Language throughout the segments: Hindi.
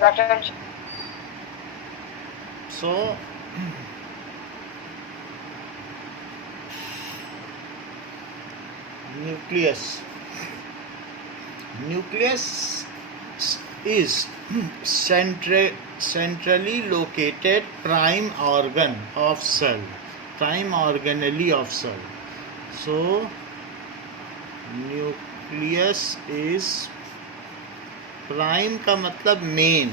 That So nucleus is centrally located prime organelle of cell. So nucleus is prime का मतलब मेन,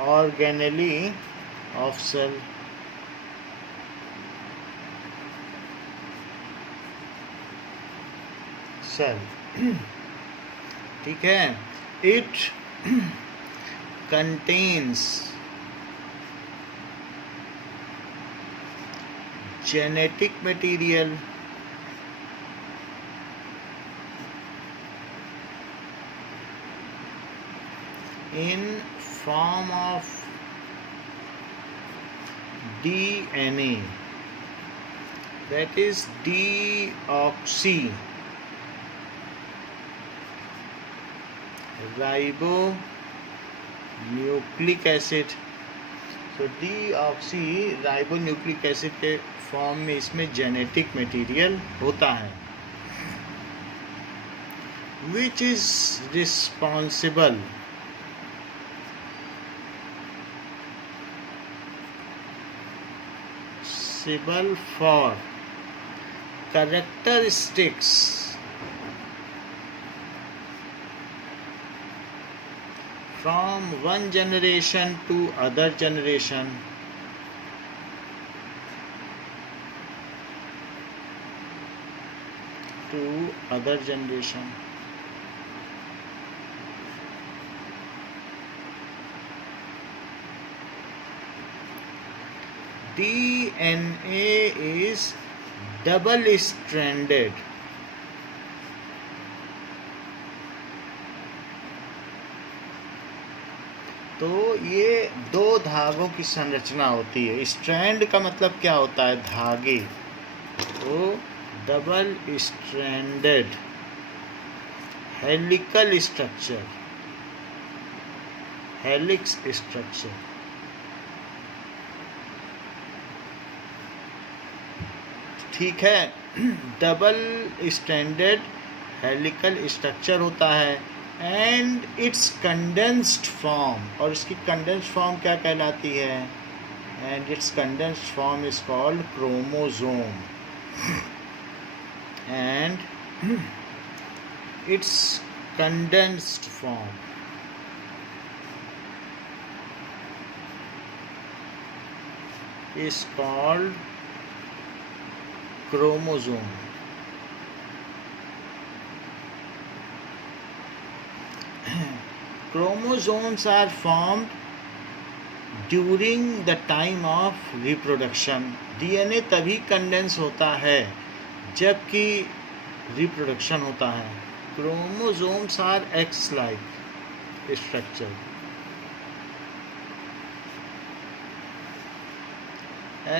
ऑर्गेनेली ऑफ सेल, ठीक है. It contains genetic material in form of DNA, that is deoxyribonucleic acid. तो deoxyribonucleic acid के फॉर्म में इसमें जेनेटिक मटेरियल होता है, which is responsible for characteristics from one generation to other generation. DNA is double stranded. तो ये दो धागों की संरचना होती है. स्ट्रैंड का मतलब क्या होता है? धागे. तो double stranded helical structure, helix structure. ठीक है. डबल स्ट्रैंडेड हेलिकल स्ट्रक्चर होता है. एंड इट्स कंडेंस्ड फॉर्म, और इसकी कंडेंस्ड फॉर्म क्या कहलाती है? And it's condensed form is called chromosome. And it's condensed form is called chromosome. Chromosomes are formed during the time of reproduction. DNA तभी कंडेंस होता है जबकि रिप्रोडक्शन होता है. Chromosomes are X-like structure.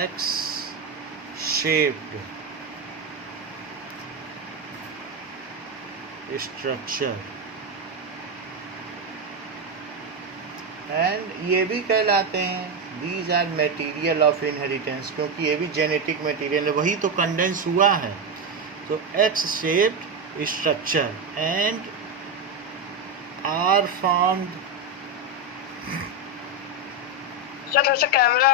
X-shaped structure. And ये भी कहलाते हैं these are material of inheritance, क्योंकि ये भी जेनेटिक मटेरियल है, वही तो कंडेंस हुआ है. तो X shaped structure and are formed. थोड़ा सा कैमरा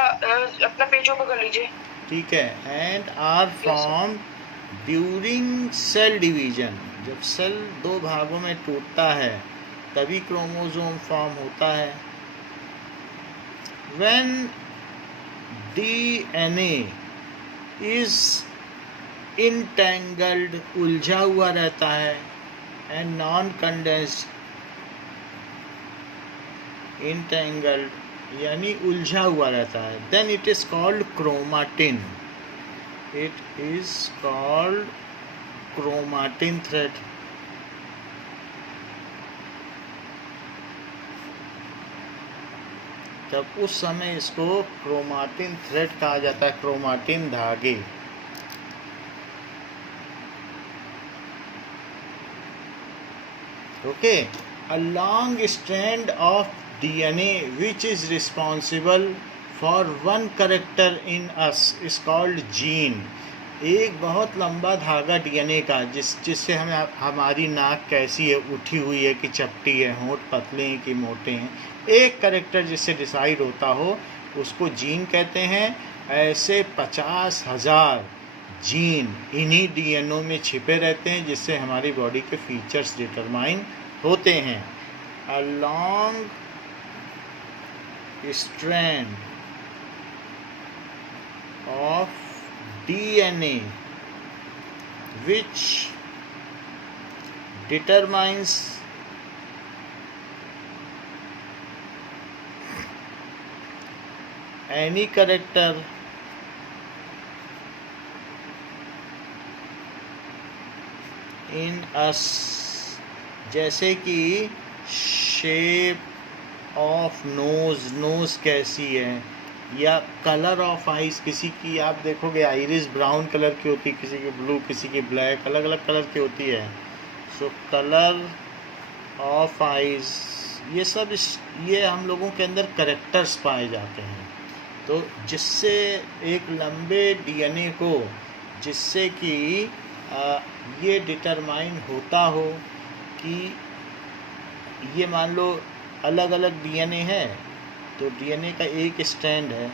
अपना पेज ऊपर कर लीजिए. ठीक है. And are formed during cell division. जब सेल दो भागों में टूटता है तभी क्रोमोसोम फॉर्म होता है. When DNA is entangled, उलझा हुआ रहता है, and non-condensed, entangled यानी उलझा हुआ रहता है, then it is called chromatin. It is called chromatin thread. तब उस समय इसको क्रोमाटिन थ्रेड कहा जाता है, क्रोमाटिन धागे. Okay, a long strand of DNA which is responsible for one character in us is called gene. एक बहुत लंबा धागा DNA का जिससे हमें हमारी नाक कैसी है, उठी हुई है कि चपटी है, होंठ पतले हैं कि मोटे हैं, एक करेक्टर जिससे डिसाइड होता हो उसको जीन कहते हैं। ऐसे 50,000 जीन इन्हीं DNA में छिपे रहते हैं जिससे हमारी बॉडी के फीचर्स डिटरमाइन होते हैं। A long strand of DNA which determines any character in us, जैसे कि शेप ऑफ नोज़ कैसी है, या कलर ऑफ आइज़, किसी की आप देखोगे आइरिस ब्राउन कलर की होती है, किसी की ब्लू, किसी की ब्लैक, अलग अलग कलर की होती है। सो कलर ऑफ आइज़, ये सब ये हम लोगों के अंदर करेक्टर्स पाए जाते हैं। तो जिससे एक लंबे DNA को, जिससे कि ये डिटरमाइन होता हो कि ये मान लो अलग अलग DNA है, तो DNA का एक स्ट्रैंड है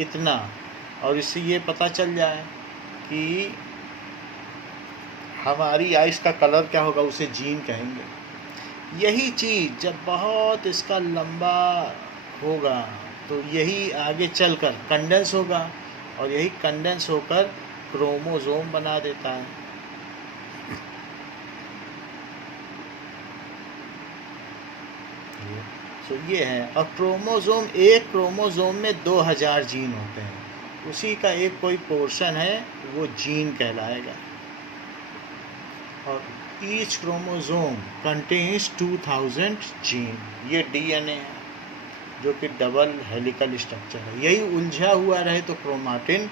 इतना, और इससे ये पता चल जाए कि हमारी आइस का कलर क्या होगा, उसे जीन कहेंगे। यही चीज़ जब बहुत इसका लंबा होगा तो यही आगे चलकर कंडेंस होगा, और यही कंडेंस होकर क्रोमोसोम बना देता है। तो ये है, और क्रोमोसोम, एक क्रोमोसोम में 2000 जीन होते हैं, उसी का एक कोई पोर्शन है वो जीन कहलाएगा। और ईच क्रोमोसोम कंटेन्स 2000 जीन। ये DNA है जो कि डबल हेलिकल स्ट्रक्चर है, यही उलझा हुआ रहे तो क्रोमाटिन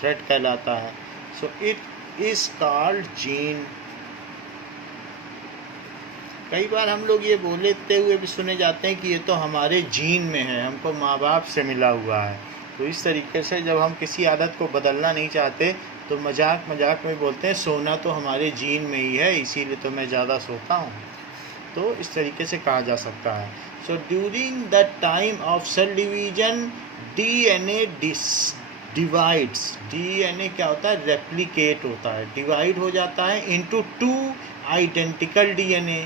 थ्रेड कहलाता है। So it is called gene. कई बार हम लोग ये बोलते हुए भी सुने जाते हैं कि ये तो हमारे जीन में है, हमको माँ बाप से मिला हुआ है। तो इस तरीके से जब हम किसी आदत को बदलना नहीं चाहते तो मजाक मजाक में बोलते हैं सोना तो हमारे जीन में ही है, इसीलिए तो मैं ज़्यादा सोता हूँ। तो इस तरीके से कहा जा सकता है। So during the time of cell division DNA divides. DNA क्या होता है, रेप्लिकेट होता है, डिवाइड हो जाता है into 2 identical DNA।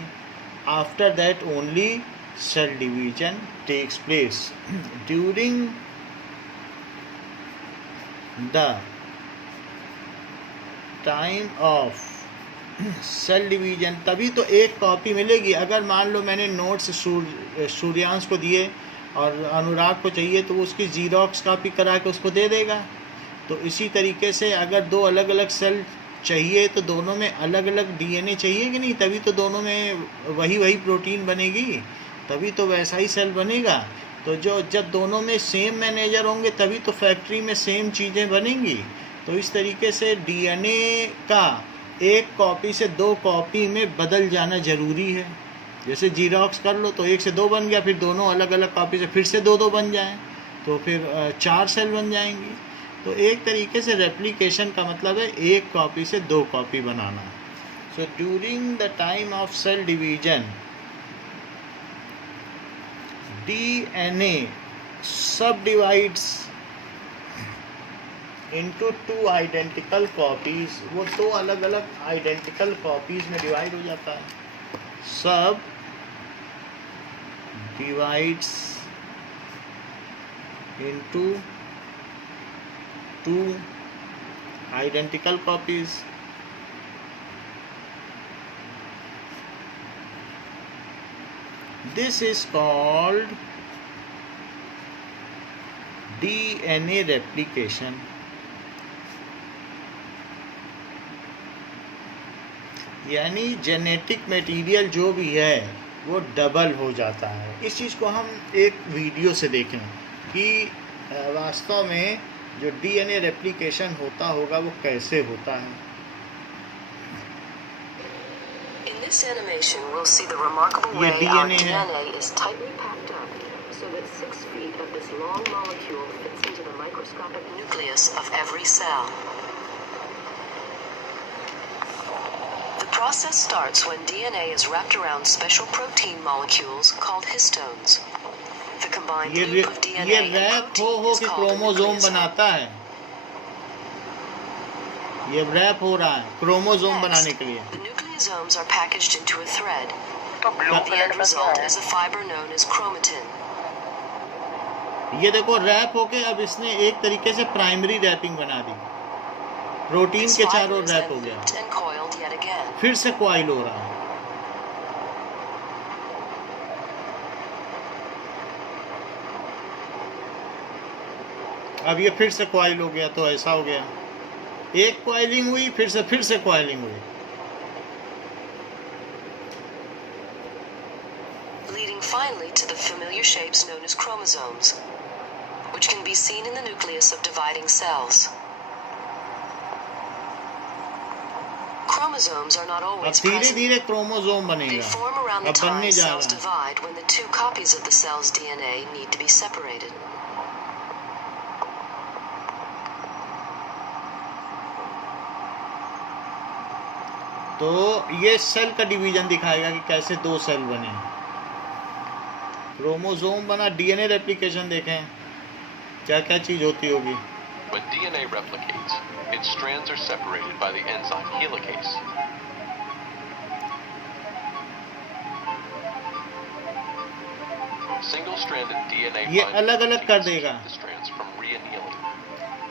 After that only cell division takes place. During the time of cell division तभी तो एक कॉपी मिलेगी। अगर मान लो मैंने नोट्स सूर्यांश को दिए और अनुराग को चाहिए तो वो उसकी जीरोक्स कॉपी करा के उसको दे देगा। तो इसी तरीके से अगर दो अलग अलग सेल चाहिए तो दोनों में अलग अलग DNA चाहिए कि नहीं, तभी तो दोनों में वही प्रोटीन बनेगी, तभी तो वैसा ही सेल बनेगा। तो जब दोनों में सेम मैनेजर होंगे तभी तो फैक्ट्री में सेम चीज़ें बनेंगी। तो इस तरीके से DNA का एक कॉपी से 2 कॉपी में बदल जाना ज़रूरी है। जैसे जीरोक्स कर लो तो 1 से 2 बन गया, फिर दोनों अलग अलग कॉपी से फिर से 2 बन जाएं तो फिर 4 सेल बन जाएंगी। तो एक तरीके से रेप्लिकेशन का मतलब है एक कॉपी से 2 कॉपी बनाना। So during the time of cell division DNA सब डिवाइड्स इनटू 2 आइडेंटिकल कॉपीज। वो 2 अलग अलग आइडेंटिकल कॉपीज में डिवाइड हो जाता है। सब divides into 2 identical copies. This is called DNA replication. यानी जेनेटिक मटेरियल जो भी है वो डबल हो जाता है। इस चीज़ को हम एक वीडियो से देखें कि वास्तव में जो DNA रेप्लिकेशन होता होगा वो कैसे होता है। In this animation, we'll see the remarkable ये way our DNA है। DNA is tightly packed up so that 6 feet of this long molecule fits into the microscopic nucleus of every cell. The process starts when DNA is wrapped around special protein molecules called histones. The combined loop of DNA ये and रैप हो protein is के called a क्रोमोसोम nucleosome. बनाता है। ये रैप हो रहा है क्रोमोसोम बनाने के लिए। The nucleosomes are packaged into a thread. तो ब्लू The कलर end का क्या result है? is a fiber known as chromatin. ये देखो रैप होके अब इसने एक तरीके से प्राइमरी रैपिंग बना दी, प्रोटीन This के fiber चारों is रैप then हो गया, looped and coiled yet again. फिर से कॉइल हो रहा है। अब ये फिर से कॉइल हो गया, तो ऐसा हो गया, एक कॉइलिंग हुई, फिर से कॉइलिंग हुई। Leading finally to the familiar shapes known as chromosomes, which can be seen in the nucleus of dividing cells. Chromosomes are not अब always धीरे present. धीरे क्रोमोसोम They बनेगा, form around the अब बनने time जा cells रहा है। divide when the 2 copies of the cell's DNA need to be separated. तो ये सेल का डिवीजन दिखाएगा कि कैसे 2 सेल बने, क्रोमोसोम बना, डीएनए रेप्लिकेशन देखें क्या क्या चीज होती होगी। When DNA replicates, its strands are separated by the enzyme helicase. Single-stranded DNA ये binding अलग-अलग कर proteins देगा। keep the strands from reannealing.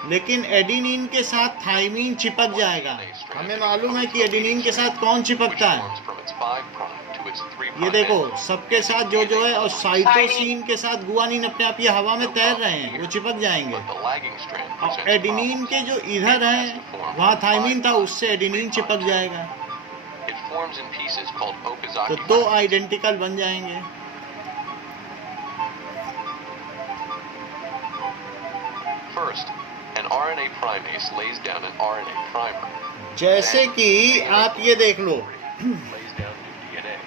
लेकिन एडिनिन के साथ थाइमीन चिपक जाएगा। हमें मालूम है कि एडिनिन के साथ कौन Which चिपकता है, forms from its 5' to its 3' ये देखो end. सबके साथ जो है, और साइटोसिन के साथ गुआनिन अपने आप ये हवा में तैर रहे हैं, वो चिपक जाएंगे। But the lagging strand और presents एडिनिन problems. के जो इधर है वहाँ थाइमीन था, उससे एडिनिन चिपक जाएगा, It forms in pieces called तो Okazaki 2 fragments. आइडेंटिकल बन जाएंगे। First, an RNA primase lays down an RNA primer. जैसे कि आप ये देख लो, Lays down new DNA.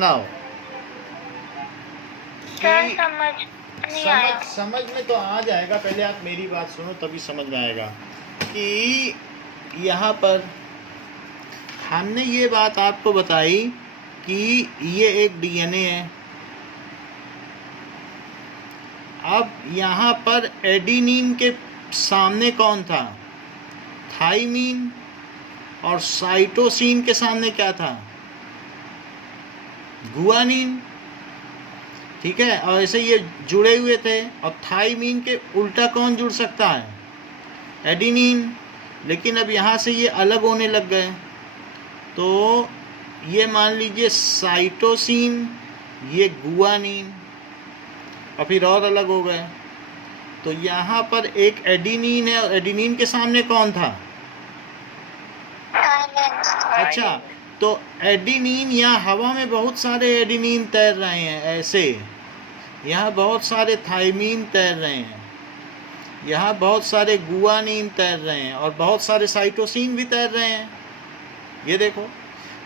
Now sir समझ नहीं आया। समझ में तो आ जाएगा, पहले आप मेरी बात सुनो तभी समझ में आएगा कि यहाँ पर हमने ये बात आपको बताई कि ये एक डीएनए है। अब यहाँ पर एडिनिन के सामने कौन था, थाइमीन, और साइटोसिन के सामने क्या था, गुआनिन, ठीक है। और ऐसे ये जुड़े हुए थे, और थाइमीन के उल्टा कौन जुड़ सकता है, एडिनिन। लेकिन अब यहाँ से ये अलग होने लग गए, तो ये मान लीजिए साइटोसिन, ये गुआनिन, और फिर और अलग हो गए। तो यहाँ पर एक एडिनिन है, और एडिनिन के सामने कौन था, अच्छा, तो एडिनिन, यहाँ हवा में बहुत सारे एडिनिन तैर रहे हैं ऐसे, यहाँ बहुत सारे थाइमीन तैर रहे हैं, यहाँ बहुत सारे गुआनिन तैर रहे हैं, और बहुत सारे साइटोसिन भी तैर रहे हैं, ये देखो।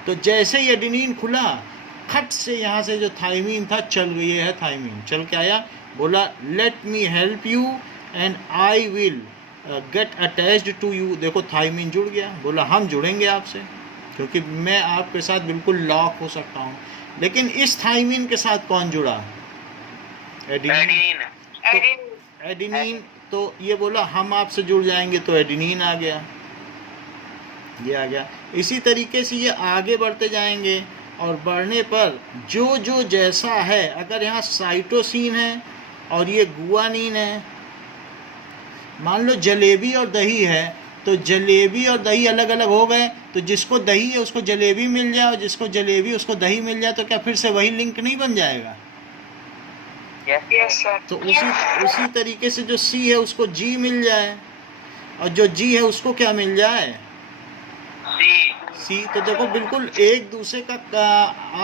तो जैसे ही एडिनिन खुला, खट से यहाँ से जो थाइमीन था चल गई है, थाइमीन चल के आया, बोला let me help you and I will get attached to you. देखो थाइमीन जुड़ गया, बोला हम जुड़ेंगे आपसे, क्योंकि मैं आपके साथ बिल्कुल लॉक हो सकता हूँ। लेकिन इस थाइमीन के साथ कौन जुड़ा, एडिनिन। तो एडिनिन, तो ये बोला हम आपसे जुड़ जाएंगे, तो एडिनिन आ गया, ये आ गया। इसी तरीके से ये आगे बढ़ते जाएंगे, और बढ़ने पर जो जो जैसा है, अगर यहाँ साइटोसिन है और ये गुआनिन है, मान लो जलेबी और दही है, तो जलेबी और दही अलग अलग हो गए, तो जिसको दही है उसको जलेबी मिल जाए, और जिसको जलेबी उसको दही मिल जाए, तो क्या फिर से वही लिंक नहीं बन जाएगा। Yes sir. तो उसी तरीके से जो सी है उसको जी मिल जाए, और जो जी है उसको क्या मिल जाए, सी। तो देखो बिल्कुल एक दूसरे का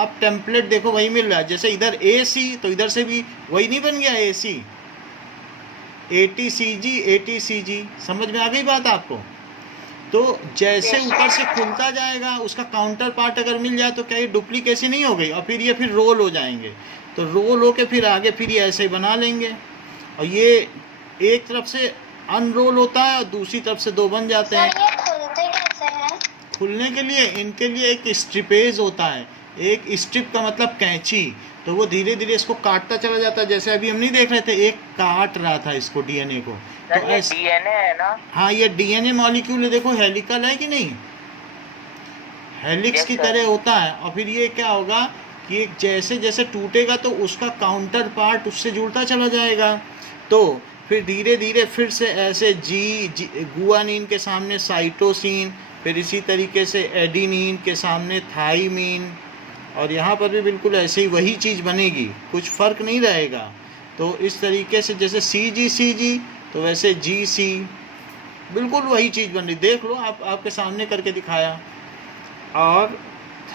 आप टेम्पलेट देखो वही मिल रहा है। जैसे इधर ए सी, तो इधर से भी वही नहीं बन गया, ए सी, A T C ji, A T C जी। समझ में आ गई बात आपको। तो जैसे ऊपर से खुलता जाएगा उसका काउंटर पार्ट अगर मिल जाए तो क्या ये डुप्लीकेसी नहीं हो गई, और फिर ये फिर रोल हो जाएंगे, तो रोल हो के फिर आगे फिर ये ऐसे ही बना लेंगे। और ये एक तरफ से अनरोल होता है और दूसरी तरफ से दो बन जाते हैं। ये खुलते कैसे हैं? खुलने के लिए इनके लिए एक स्ट्रिपेज होता है, एक स्ट्रिप का मतलब कैंची, तो वो धीरे धीरे इसको काटता चला जाता है। जैसे अभी हम नहीं देख रहे थे, एक काट रहा था इसको डीएनए को, तो ये ऐसे डीएनए है ना? हाँ ये डीएनए मॉलिक्यूल है, देखो हेलिकल है कि नहीं, हेलिक्स Yes, की sir. तरह होता है। और फिर ये क्या होगा कि जैसे जैसे टूटेगा तो उसका काउंटर पार्ट उससे जुड़ता चला जाएगा, तो फिर धीरे धीरे फिर से ऐसे गुआनिन के सामने साइटोसिन, फिर इसी तरीके से एडिनिन के सामने थाइमिन, और यहाँ पर भी बिल्कुल ऐसे ही वही चीज़ बनेगी, कुछ फ़र्क नहीं रहेगा। तो इस तरीके से जैसे CG तो वैसे GC, बिल्कुल वही चीज़ बन रही, देख लो आपके सामने करके दिखाया। और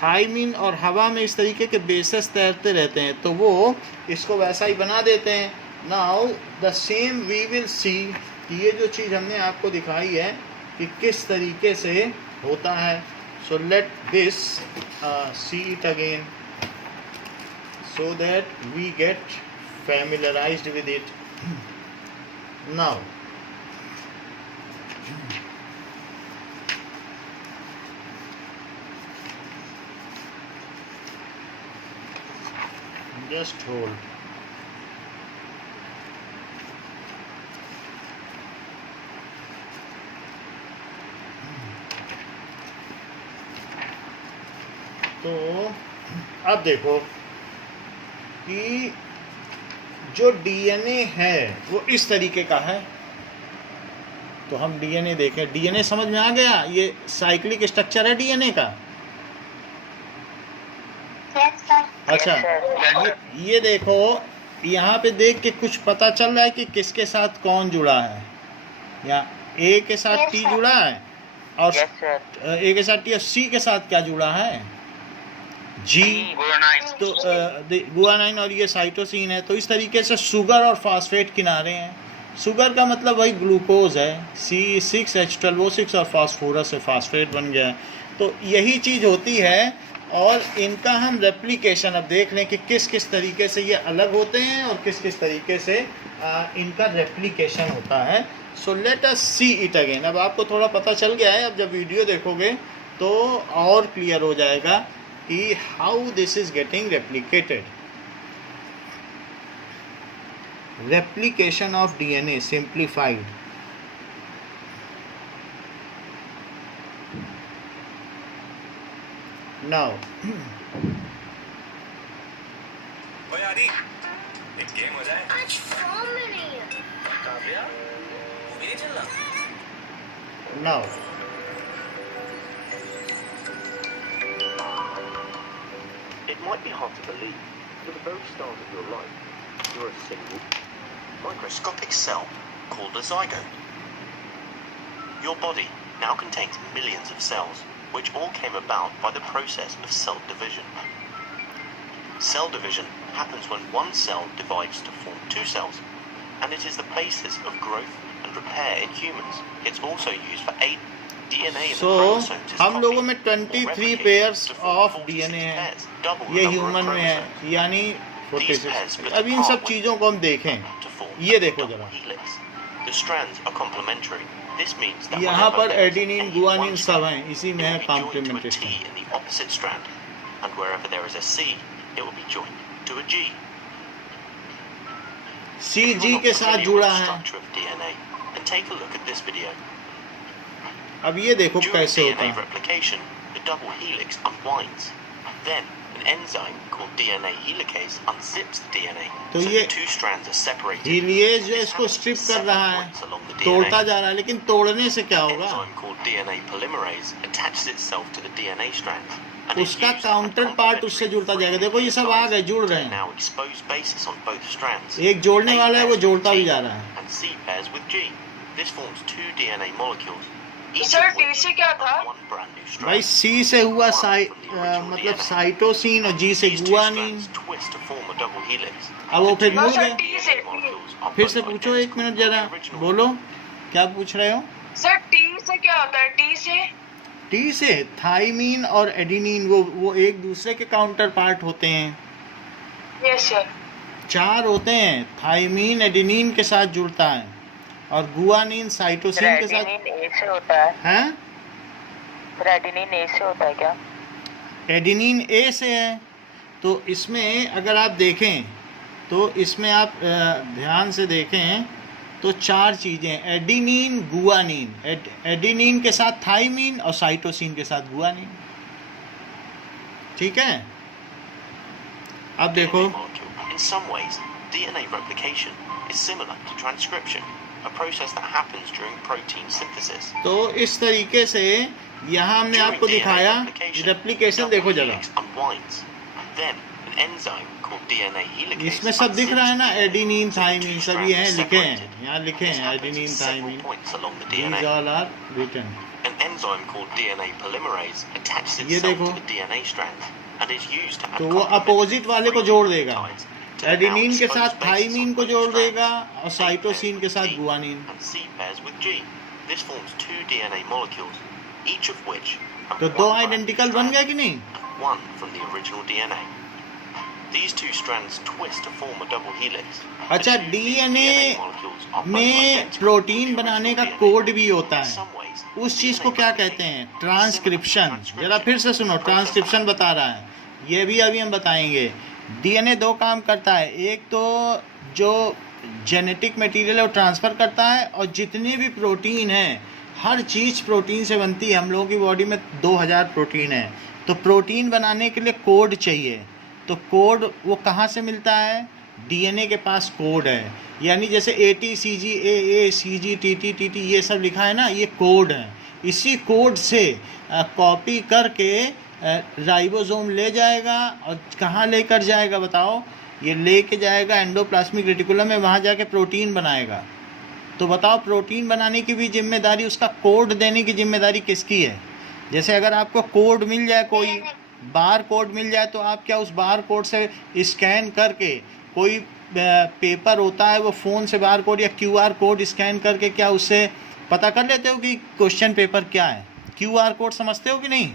थाइमिन और हवा में इस तरीके के बेसेस तैरते रहते हैं, तो वो इसको वैसा ही बना देते हैं। Now the same we will see, ये जो चीज़ हमने आपको दिखाई है कि किस तरीके से होता है। So let this see it again so that we get familiarized with it. Now just hold. तो अब देखो कि जो डीएनए है वो इस तरीके का है। तो हम डीएनए देखें, डीएनए समझ में आ गया, ये साइक्लिक स्ट्रक्चर है डीएनए का। Yes, sir. अच्छा, ये देखो यहाँ पे देख के कुछ पता चल रहा है कि किसके साथ कौन जुड़ा है। यहाँ ए के साथ Yes, टी sir. जुड़ा है, और यस सर। ए के साथ टी, और सी के साथ क्या जुड़ा है, जी। तो गुआनाइन और ये साइटोसिन है। तो इस तरीके से शुगर और फास्फेट किनारे हैं। शुगर का मतलब वही ग्लूकोज है, C6H12O6, और फास्फोरस से फास्फेट बन गया है। तो यही चीज़ होती है, और इनका हम रेप्लिकेशन अब देख लें कि किस किस तरीके से ये अलग होते हैं और किस किस तरीके से इनका रेप्लिकेशन होता है। So let us see it again. अब आपको थोड़ा पता चल गया है, अब जब वीडियो देखोगे तो और क्लियर हो जाएगा कि how this is getting replicated. Replication of DNA simplified. Now ओए आदि, एक गेम हो जाए। आज फॉर्म में नहीं है। काव्या, मूवी नहीं चलना? Now It might be hard to believe, but at the very start of your life, you're a single, microscopic cell called a zygote. Your body now contains millions of cells, which all came about by the process of cell division. Cell division happens when one cell divides to form two cells, and it is the basis of growth and repair in humans. It's also used for aid. DNA in the So, chromosomes is हम लोगों में copied or 23 replicated pairs to form of 46 DNA है। pairs, double the ये number of ह्यूमन में है, chromosomes. यानी These 46। pairs split अब इन सब apart चीज़ों को हम देखें, to form ये a देखो double जरा। helix. The strands are complementary. This means that यहाँ whenever पर there is adenine any guanine one सब strand, हैं, इसी में it है will be joined to a complementation. T in the opposite strand, and wherever there is a C, it will be joined to a G. C If you जी are के not साथ familiar जुड़ा with the है। structure of DNA, then take a look at this video. अब ये देखो During कैसे होता DNA है। replication, the double helix unwinds. Then, an enzyme called DNA helicase unzips the DNA, तो so ये the two strands are separated. हीलिएज जो This इसको happens स्ट्रिप at कर several रहा है, points along the तोड़ता DNA. जा रहा है, लेकिन तोड़ने से क्या An होगा, enzyme called DNA polymerase attaches itself to the DNA strands. and is उसका used काउंटर as पार्ट उससे जुड़ता जाएगा। देखो ये सब आ गए, जुड़ रहे हैं। now exposed bases on both strands. एक जोड़ने A वाला है, वो pairs with जोड़ता भी T जा रहा है। and C pairs with G. This forms two DNA molecules. Each sir of T which से क्या था? has one brand new strand. भाई सी से हुआ मतलब साइटोसिन, और जी से These two guanine. strands twist to form a double helix. अब वो फिर The two मुड़ सर गए। टी से molecules are फिर both से पूछो, identical एक मिनट to the जरा original. बोलो, क्या पूछ रहे हो। सर टी से क्या होता है? टी से? टी से थाइमीन और एडिनिन, वो एक दूसरे के काउंटर पार्ट होते हैं। Yes sir. 4 होते हैं, थाइमीन एडिनिन के साथ जुड़ता है और गुआनिन साइटोसिन के साथ। एडेनिन ए से होता है? हैं? एडेनिन ए से होता है क्या? एडिनिन ए से है। तो इसमें अगर आप देखें तो इसमें आप ध्यान से देखें तो 4 चीज़ें, एडिनिन, गुआनिन, एडिनिन के साथ थाइमीन और साइटोसिन के साथ गुआनिन। ठीक है, अब देखो। In some ways, DNA replication is similar to transcription, a process that happens during protein synthesis. तो इस तरीके से यहाँ हमने आपको दिखाया रेप्लिकेशन। देखो जरा, Then an enzyme called DNA helicase. इसमें सब दिख रहा है ना, एडिनिन थाइमीन सभी हैं, लिखे हैं, यहाँ लिखे हैं adenine thymine. These all are written. An enzyme called DNA polymerase attaches ये itself देखो। to the DNA strand and is used to add तो वो अपोजिट वाले को जोड़ देगा, एडिनिन के साथ थाइमीन को जोड़ देगा और साइटोसिन के साथ guanine. and C pairs with G. This forms 2 DNA molecules, each of which have तो 2 one आइडेंटिकल बन गया कि नहीं? and one from the original DNA. These 2 strands twist to form a double helix. अच्छा, The 2 DNA molecules are both में identical प्रोटीन to the बनाने का original कोड DNA. भी होता In है, some ways, उस चीज़ DNA को क्या कहते replication हैं? is transcription. similar to जरा फिर से सुनो, transcription, a process ट्रांसक्रिप्शन बता रहा है, ये भी अभी हम बताएंगे। डीएनए 2 काम करता है, एक तो जो जेनेटिक मटेरियल है वो ट्रांसफ़र करता है, और जितने भी प्रोटीन हैं, हर चीज़ प्रोटीन से बनती है। हम लोगों की बॉडी में 2000 प्रोटीन है, तो प्रोटीन बनाने के लिए कोड चाहिए। तो कोड वो कहाँ से मिलता है? डीएनए के पास कोड है, यानी जैसे ATCG, AA, CG, TT, TT ये सब लिखा है ना, ये कोड है। इसी कोड से कॉपी करके राइबोसोम ले जाएगा, और कहाँ लेकर जाएगा बताओ? ये लेके जाएगा एंडोप्लाज्मिक रेटिकुलम में, वहाँ जाके प्रोटीन बनाएगा। तो बताओ, प्रोटीन बनाने की भी जिम्मेदारी, उसका कोड देने की जिम्मेदारी किसकी है? जैसे अगर आपको कोड मिल जाए, कोई बार कोड मिल जाए, तो आप क्या उस बार कोड से स्कैन करके, कोई पेपर होता है वो फ़ोन से बार कोड या QR कोड स्कैन करके क्या उससे पता कर लेते हो कि क्वेश्चन पेपर क्या है? QR कोड समझते हो कि नहीं?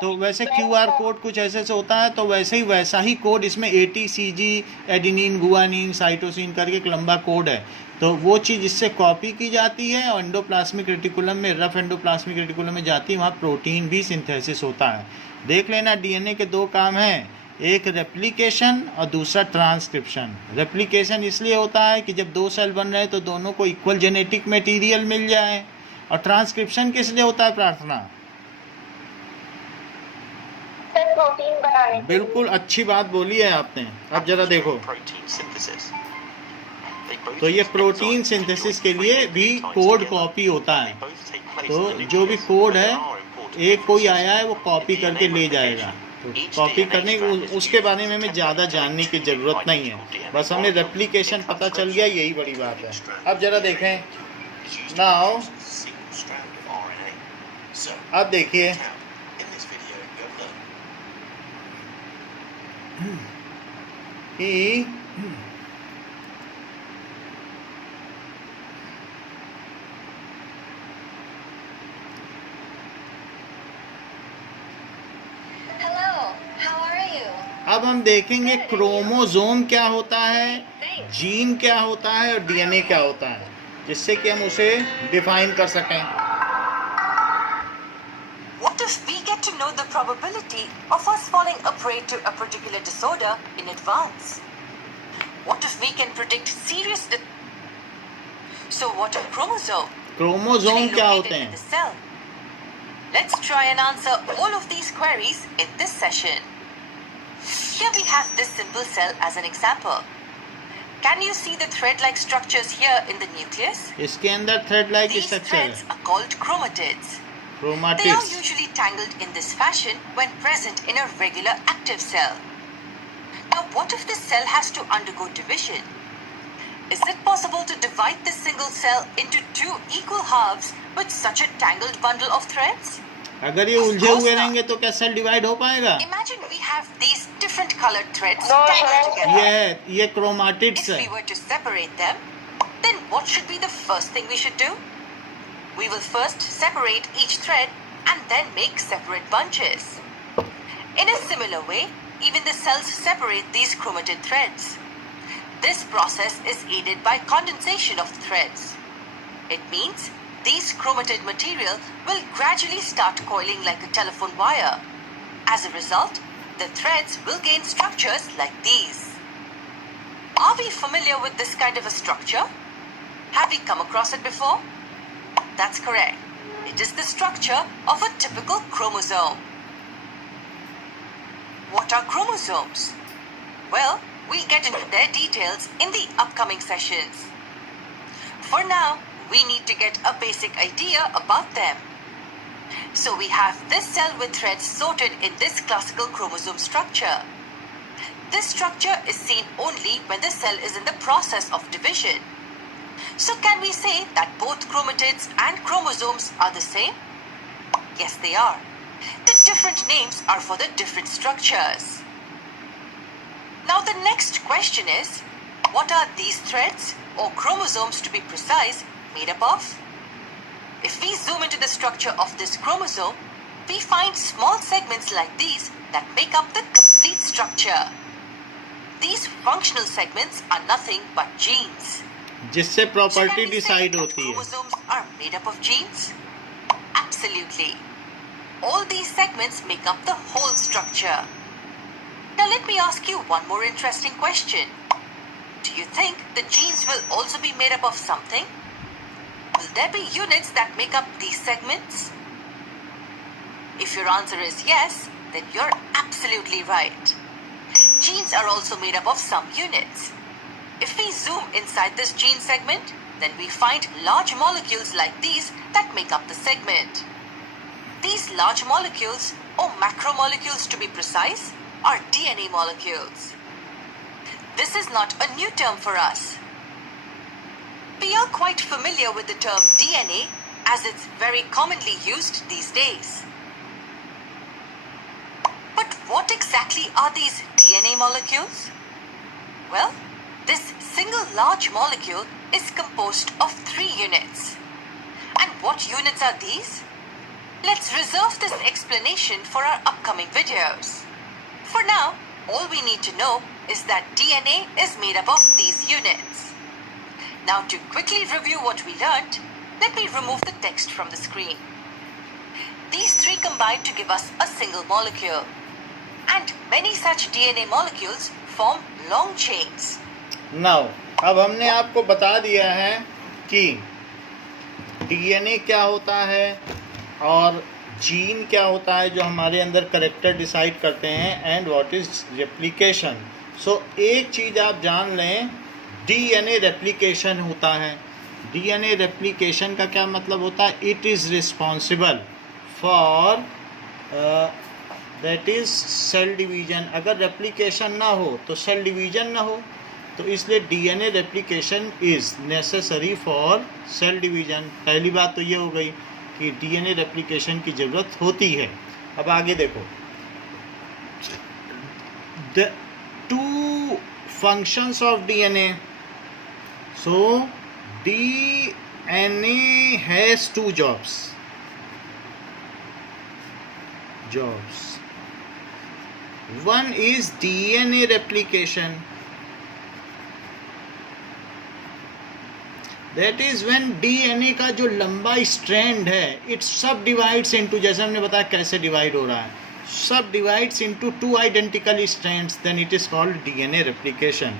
तो वैसे QR कोड कुछ ऐसे से होता है, तो वैसा ही कोड इसमें ATCG, एडिनिन, गुआनिन, साइटोसिन करके एक लंबा कोड है। तो वो चीज़ इससे कॉपी की जाती है और एंडोप्लाज्मिक रेटिकुलम में, रफ एंडोप्लाज्मिक रेटिकुलम में जाती है, वहाँ प्रोटीन भी सिंथेसिस होता है। देख लेना, डीएनए के 2 काम हैं, एक रेप्लिकेशन और दूसरा ट्रांसक्रिप्शन। रेप्लिकेशन इसलिए होता है कि जब 2 सेल बन रहे हैं तो दोनों को इक्वल जेनेटिक मटेरियल मिल जाए, और ट्रांसक्रिप्शन किस लिए होता है? प्रार्थना, प्रोटीन बनाने के लिए। बिल्कुल अच्छी बात बोली है आपने। अब जरा देखो, protein synthesis. They both तो ये use protein enzymes synthesis to के लिए create भी nucleotides कोड together. कॉपी होता They है। both take place तो in the जो भी nucleus, कोड but है, there are important एक कोई differences. आया है वो कॉपी In करके DNA ले जाएगा। तो replication, each कॉपी DNA करने strand is उसके used बारे में as a हमें ज़्यादा template जानने की to ज़रूरत नहीं है, identical DNA बस हमें molecule. रेप्लिकेशन In पता चल transcription, गया, यही बड़ी बात है। each strand अब जरा of DNA देखें, is used to Now- produce a single strand of RNA. So, अब देखिए, now, in this video, you'll learn कि Hello, how are you? अब हम देखेंगे क्रोमोसोम क्या होता है, जीन क्या होता है और डीएनए क्या होता है, जिससे कि हम उसे डिफाइन कर सकें। What if we get to know the probability of us falling a prey to a particular disorder in advance? What if we can predict serious So what are chromosomes? Chromosome क्या होते in the हैं? cell? Let's try and answer all of these queries in this session. Here we have this simple cell as an example. Can you see the thread-like structures here in the nucleus? इसके अंदर thread like These structure threads है, are called chromatids. They are chromatids. usually tangled in this fashion when present in a regular active cell. Now, what if this cell has to undergo division? Is it possible to divide this single cell into 2 equal halves with such a tangled bundle of threads? अगर ये उलझे हुए रहेंगे तो क्या सेल डिवाइड हो पाएगा? Imagine we have these different colored threads No, tangled sir. together. ये क्रोमाटिड्स If है। we were to separate them, then what should be the first thing we should do? we will first separate each thread and then make separate bunches. In a similar way, even the cells separate these chromatid threads. This process is aided by condensation of the threads. It means these chromatid material will gradually start coiling like a telephone wire. As a result, the threads will gain structures like these. Are we familiar with this kind of a structure? Have we come across it before? That's correct. It is the structure of a typical chromosome. What are chromosomes? Well, we'll get into their details in the upcoming sessions. For now, we need to get a basic idea about them. So we have this cell with threads sorted in this classical chromosome structure. This structure is seen only when the cell is in the process of division. So can we say that both chromatids and chromosomes are the same? Yes, they are. The different names are for the different structures. Now the next question is, what are these threads, or chromosomes to be precise, made up of? If we zoom into the structure of this chromosome, we find small segments like these that make up the complete structure. These functional segments are nothing but genes. जिससे प्रॉपर्टी डिसाइड होती है. Chromosomes are made up of genes? Absolutely. All these segments make up the whole structure. Now let me ask you one more interesting question. Do you think the genes will also be made up of something? Will there be units that make up these segments? If your answer is yes, then you're absolutely right. Genes are also made up of some units. If we zoom inside this gene segment, then we find large molecules like these that make up the segment. These large molecules, or macromolecules to be precise, are DNA molecules. This is not a new term for us. We are quite familiar with the term DNA as it's very commonly used these days. But what exactly are these DNA molecules? Well, this single large molecule is composed of 3 units. And what units are these? Let's reserve this explanation for our upcoming videos. For now, all we need to know is that DNA is made up of these units. Now to quickly review what we learnt, let me remove the text from the screen. These 3 combine to give us a single molecule. And many such DNA molecules form long chains. Now अब हमने आपको बता दिया है कि डीएनए क्या होता है और जीन क्या होता है जो हमारे अंदर करैक्टर डिसाइड करते हैं, एंड व्हाट इज रेप्लिकेशन. सो एक चीज़ आप जान लें, डीएनए रेप्लिकेशन होता है. डीएनए रेप्लिकेशन का क्या मतलब होता है? It is responsible for that is cell division. अगर रेप्लिकेशन ना हो तो सेल डिवीजन ना हो, तो इसलिए DNA replication is necessary for cell division. पहली बात तो ये हो गई कि डीएनए रेप्लिकेशन की ज़रूरत होती है. अब आगे देखो, the 2 functions of DNA. So DNA has 2 jobs. One is DNA replication. That is when DNA का जो लंबा स्ट्रैंड है, इट सब डिवाइड्स इनटू, जैसे हमने बताया कैसे डिवाइड हो रहा है, सब divides into 2 identical strands, then it is called DNA replication.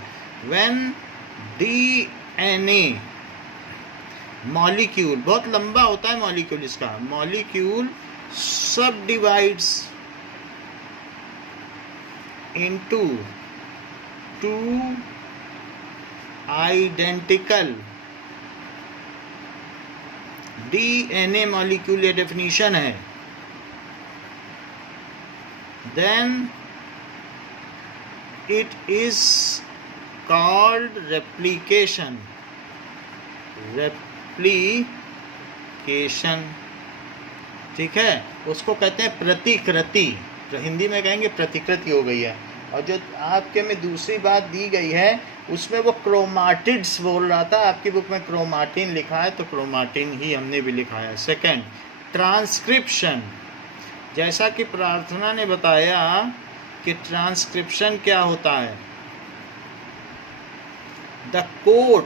When DNA molecule, बहुत लंबा होता है मॉलिक्यूल, इसका मॉलिक्यूल सब divides into 2 identical DNA molecule, ये डेफिनेशन है. Then it is called replication. Replication, ठीक है, उसको कहते हैं प्रतिकृति. तो हिंदी में कहेंगे प्रतिकृति हो गई है. और जो आपके में दूसरी बात दी गई है उसमें वो क्रोमाटिड्स बोल रहा था, आपकी बुक में क्रोमाटिन लिखा है तो क्रोमाटिन ही हमने भी लिखा है। Second, transcription. जैसा कि प्रार्थना ने बताया कि ट्रांसक्रिप्शन क्या होता है, the code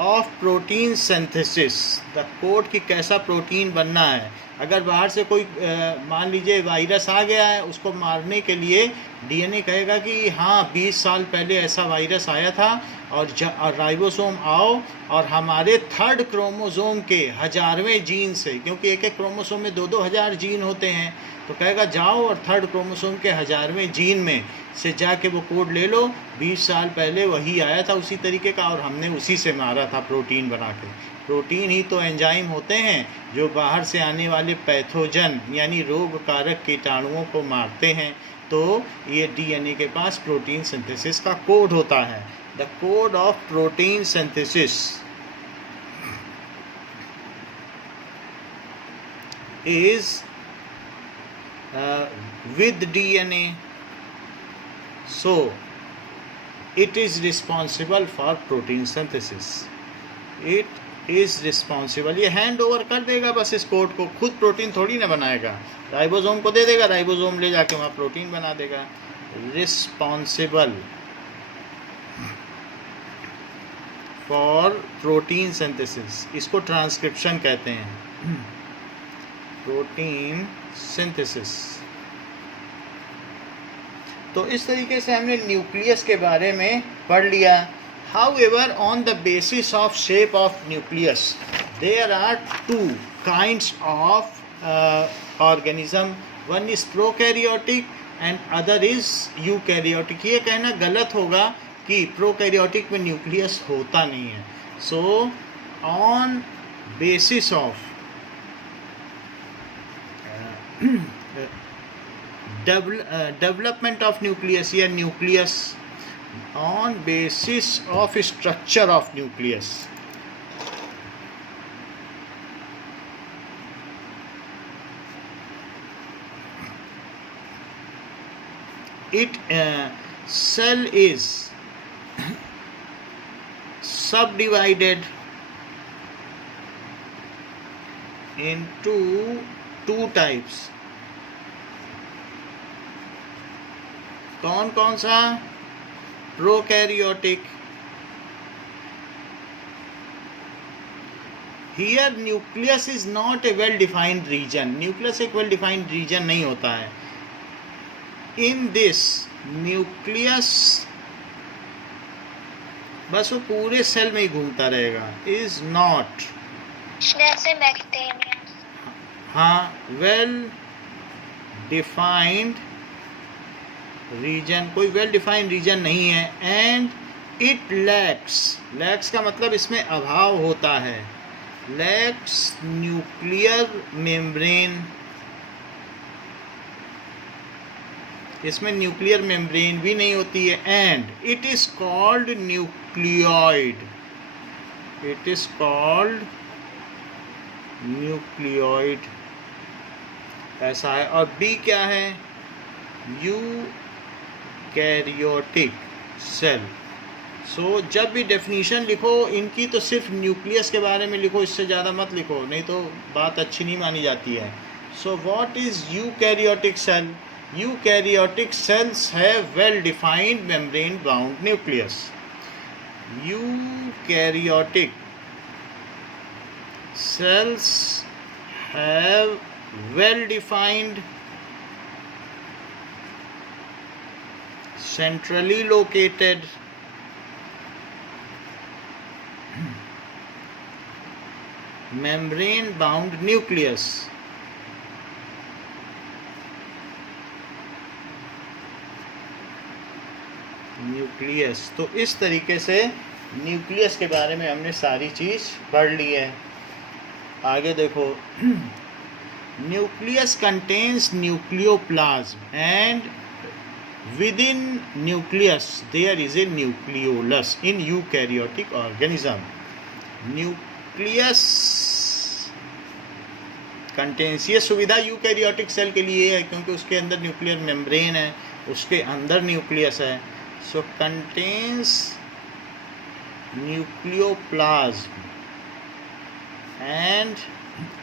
of protein synthesis, the code की कैसा प्रोटीन बनना है। अगर बाहर से कोई मान लीजिए वायरस आ गया है, उसको मारने के लिए डीएनए कहेगा कि हाँ 20 साल पहले ऐसा वायरस आया था और राइबोसोम आओ और हमारे थर्ड क्रोमोसोम के 1000वें जीन से, क्योंकि एक एक क्रोमोसोम में 2-2 हज़ार जीन होते हैं, तो कहेगा जाओ और थर्ड क्रोमोसोम के 1000वें जीन में से जाके वो कोड ले लो, 20 साल पहले वही आया था उसी तरीके का और हमने उसी से मारा था प्रोटीन बना के। प्रोटीन ही तो एंजाइम होते हैं जो बाहर से आने वाले पैथोजन यानी रोग कारक कीटाणुओं को मारते हैं। तो ये डीएनए के पास प्रोटीन सिंथेसिस का कोड होता है, the code of protein synthesis is with DNA, so it is responsible for protein synthesis. It is responsible, ये हैंड ओवर कर देगा बस इस कोड को, खुद प्रोटीन थोड़ी ना बनाएगा, राइबोसोम को दे देगा, राइबोसोम ले जाके वहाँ प्रोटीन बना देगा। रिस्पॉन्सिबल फॉर प्रोटीन सिंथेसिस, इसको ट्रांसक्रिप्शन कहते हैं, प्रोटीन सिंथेसिस। तो इस तरीके से हमने न्यूक्लियस के बारे में पढ़ लिया। However, on the basis of shape of nucleus, there are two kinds of organism. One is prokaryotic and other is eukaryotic. ये कहना गलत होगा कि प्रोकैरियोटिक में न्यूक्लियस होता नहीं है। So, on basis of development of nucleus या nucleus, on basis of structure of nucleus, it cell is subdivided into two types. कौन कौन सा? Prokaryotic. Here nucleus is not a well defined region. Nucleus एक वेल डिफाइंड रीजन नहीं होता है। In this nucleus बस वो पूरे सेल में ही घूमता रहेगा। Is not, जैसे बैक्टीरिया, हाँ, वेल डिफाइंड रीजन, कोई वेल डिफाइंड रीजन नहीं है। एंड इट लैक्स का मतलब इसमें अभाव होता है, लैक्स न्यूक्लियर मेम्ब्रेन, इसमें न्यूक्लियर मेम्ब्रेन भी नहीं होती है। And it is called nucleoid, it is called nucleoid, ऐसा है। और बी क्या है? Eukaryotic cell. सो जब भी डेफिनेशन लिखो इनकी तो सिर्फ न्यूक्लियस के बारे में लिखो, इससे ज़्यादा मत लिखो, नहीं तो बात अच्छी नहीं मानी जाती है। So what is eukaryotic cell? Eukaryotic cells have well defined membrane bound nucleus. Eukaryotic cells have well defined centrally located membrane bound nucleus. Nucleus. तो इस तरीके से न्यूक्लियस के बारे में हमने सारी चीज़ पढ़ ली है। आगे देखो, nucleus contains nucleoplasm and within nucleus there is a nucleolus in eukaryotic organism. Nucleus contains, ये सुविधा यूकैरियोटिक सेल के लिए है क्योंकि उसके अंदर न्यूक्लियर मेम्ब्रेन है, उसके अंदर न्यूक्लियस है। So contains nucleoplasm and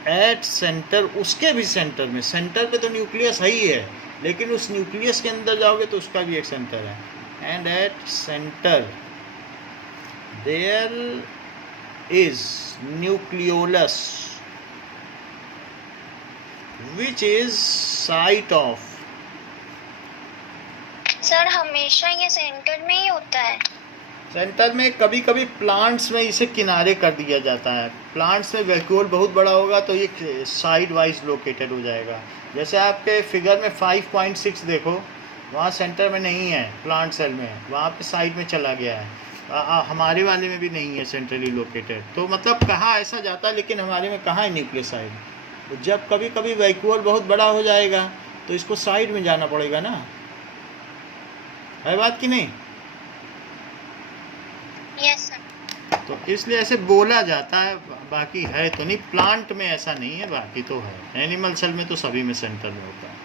at centre, उसके भी सेंटर में, सेंटर पे तो न्यूक्लियस है ही है, लेकिन उस न्यूक्लियस के अंदर जाओगे तो उसका भी एक सेंटर है. And at centre there is nucleolus which is site of. Sir हमेशा ये सेंटर में ही होता है. सेंटर में कभी कभी प्लांट्स में इसे किनारे कर दिया जाता है. प्लांट्स में वैक्यूल बहुत बड़ा होगा तो ये साइड वाइज लोकेटेड हो जाएगा. जैसे आपके फिगर में 5.6 देखो, वहाँ सेंटर में नहीं है, प्लांट सेल में, वहाँ पे साइड में चला गया है. हमारे वाले में भी नहीं है सेंट्रली लोकेटेड. तो मतलब कहाँ ऐसा जाता है, लेकिन हमारे में कहाँ है न्यूक्लियोसाइड. तो जब कभी कभी वैक्यूल बहुत बड़ा हो जाएगा तो इसको साइड में जाना पड़ेगा ना, है बात कि नहीं. Yes sir. तो इसलिए ऐसे बोला जाता है, बाकी है तो नहीं. प्लांट में ऐसा नहीं है, बाकी तो है. एनिमल सेल में तो सभी में सेंटर में होता है.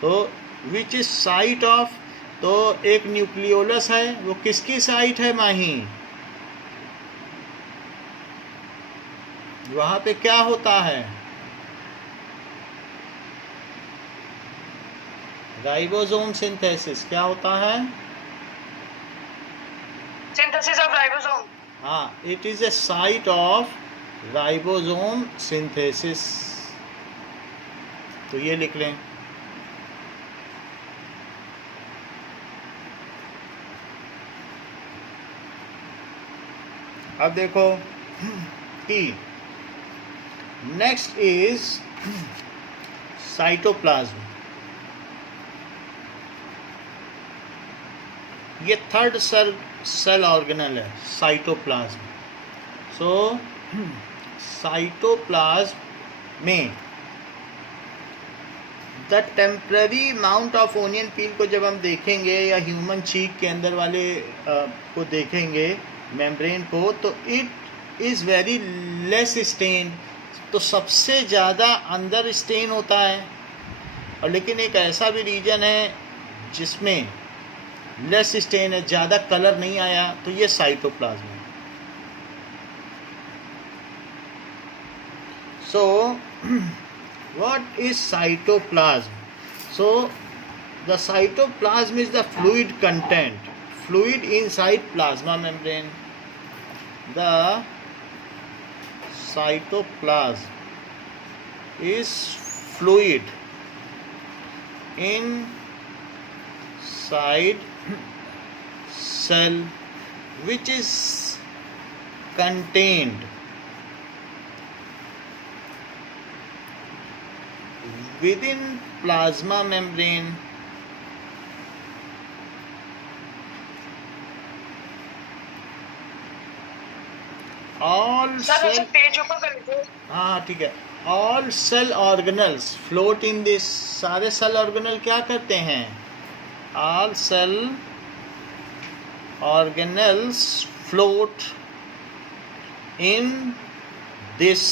तो विच इज साइट ऑफ, तो एक न्यूक्लियोलस है, वो किसकी साइट है माही, वहाँ पे क्या होता है, राइबोसोम सिंथेसिस. क्या होता है, सिंथेसिस ऑफ राइबोसोम. हाँ, it is a site of ribosome synthesis. तो ये लिख लें. अब देखो कि नेक्स्ट इज साइटोप्लाज्म. ये थर्ड सेल ऑर्गेनल है, साइटोप्लाज्म. सो साइटोप्लाज्म में the temporary amount of onion peel को जब हम देखेंगे या ह्यूमन चीक के अंदर वाले को देखेंगे, मेम्ब्रेन को, तो it is very less stain. तो सबसे ज़्यादा अंदर स्टेन होता है, और लेकिन एक ऐसा भी रीजन है जिसमें लेस स्टेन है, ज़्यादा कलर नहीं आया, तो ये साइटोप्लाज्म है. So what is cytoplasm. So the cytoplasm is the fluid content, fluid inside plasma membrane. The cytoplasm is fluid inside cell which is contained within plasma membrane all cell. Page ऊपर कर लीजिए. हाँ ठीक है. All cell organelles float in this. सारे सेल ऑर्गेनल क्या करते हैं, all cell organelles float in this,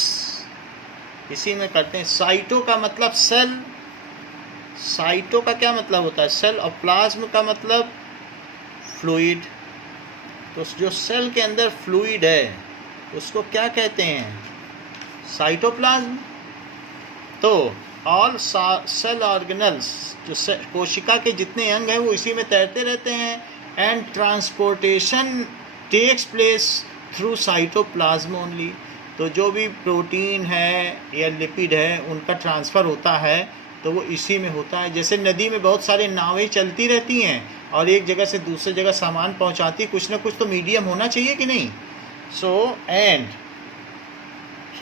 इसी में करते हैं. साइटो का मतलब सेल, साइटो का क्या मतलब होता है, सेल, और प्लाज्म का मतलब फ्लूइड. तो जो सेल के अंदर फ्लूइड है उसको क्या कहते हैं, साइटोप्लाज्म. तो ऑल सेल ऑर्गेनल्स, जो कोशिका के जितने अंग हैं वो इसी में तैरते रहते हैं. And transportation takes place through cytoplasm only. तो जो भी प्रोटीन है या लिपिड है उनका ट्रांसफ़र होता है तो वो इसी में होता है. जैसे नदी में बहुत सारे नावें चलती रहती हैं और एक जगह से दूसरी जगह सामान पहुंचाती, कुछ ना कुछ तो मीडियम होना चाहिए कि नहीं. So and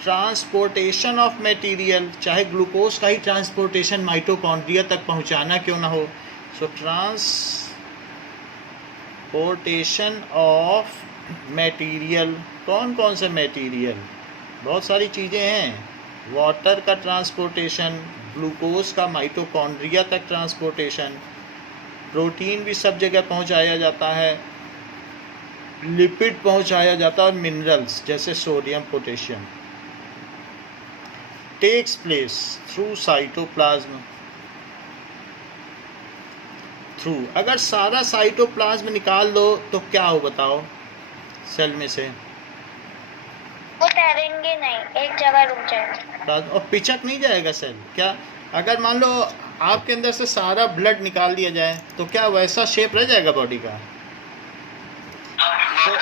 transportation of material, चाहे ग्लूकोज का ही ट्रांसपोर्टेशन माइटोकॉन्ड्रिया तक पहुंचाना क्यों ना हो. सो ट्रांसपोर्टेशन ऑफ मटेरियल, कौन कौन से मटेरियल, बहुत सारी चीज़ें हैं. वाटर का ट्रांसपोर्टेशन, ग्लूकोज का माइटोकॉन्ड्रिया तक ट्रांसपोर्टेशन, प्रोटीन भी सब जगह पहुंचाया जाता है, लिपिड पहुंचाया जाता है, और मिनरल्स जैसे sodium potassium takes place through cytoplasm. Through, अगर सारा साइटोप्लाज्म निकाल दो तो क्या हो बताओ, सेल में से? वो तैरेंगे नहीं, एक जगह रुक जाएंगे। और पिचक नहीं जाएगा सेल क्या? अगर मान लो आपके अंदर से सारा ब्लड निकाल दिया जाए तो क्या वैसा शेप रह जाएगा बॉडी का? तो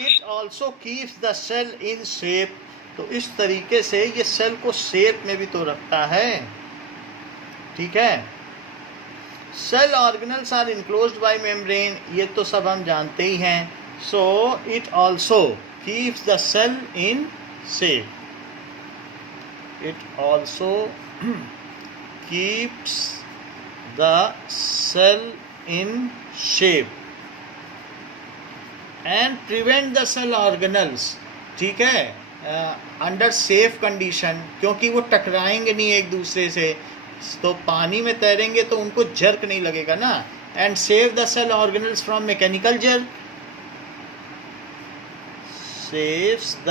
it also keeps the cell in shape. तो इस तरीके से ये सेल को शेप में भी तो रखता है, ठीक है। Cell organelles are enclosed by membrane, ये तो सब हम जानते ही हैं। So it also keeps the cell in shape. It also keeps the cell in shape and prevent the cell organelles, ठीक है, अंडर सेफ कंडीशन, क्योंकि वो टकराएंगे नहीं एक दूसरे से, तो पानी में तैरेंगे तो उनको जर्क नहीं लगेगा ना। And save the cell organelles from mechanical jerk, saves the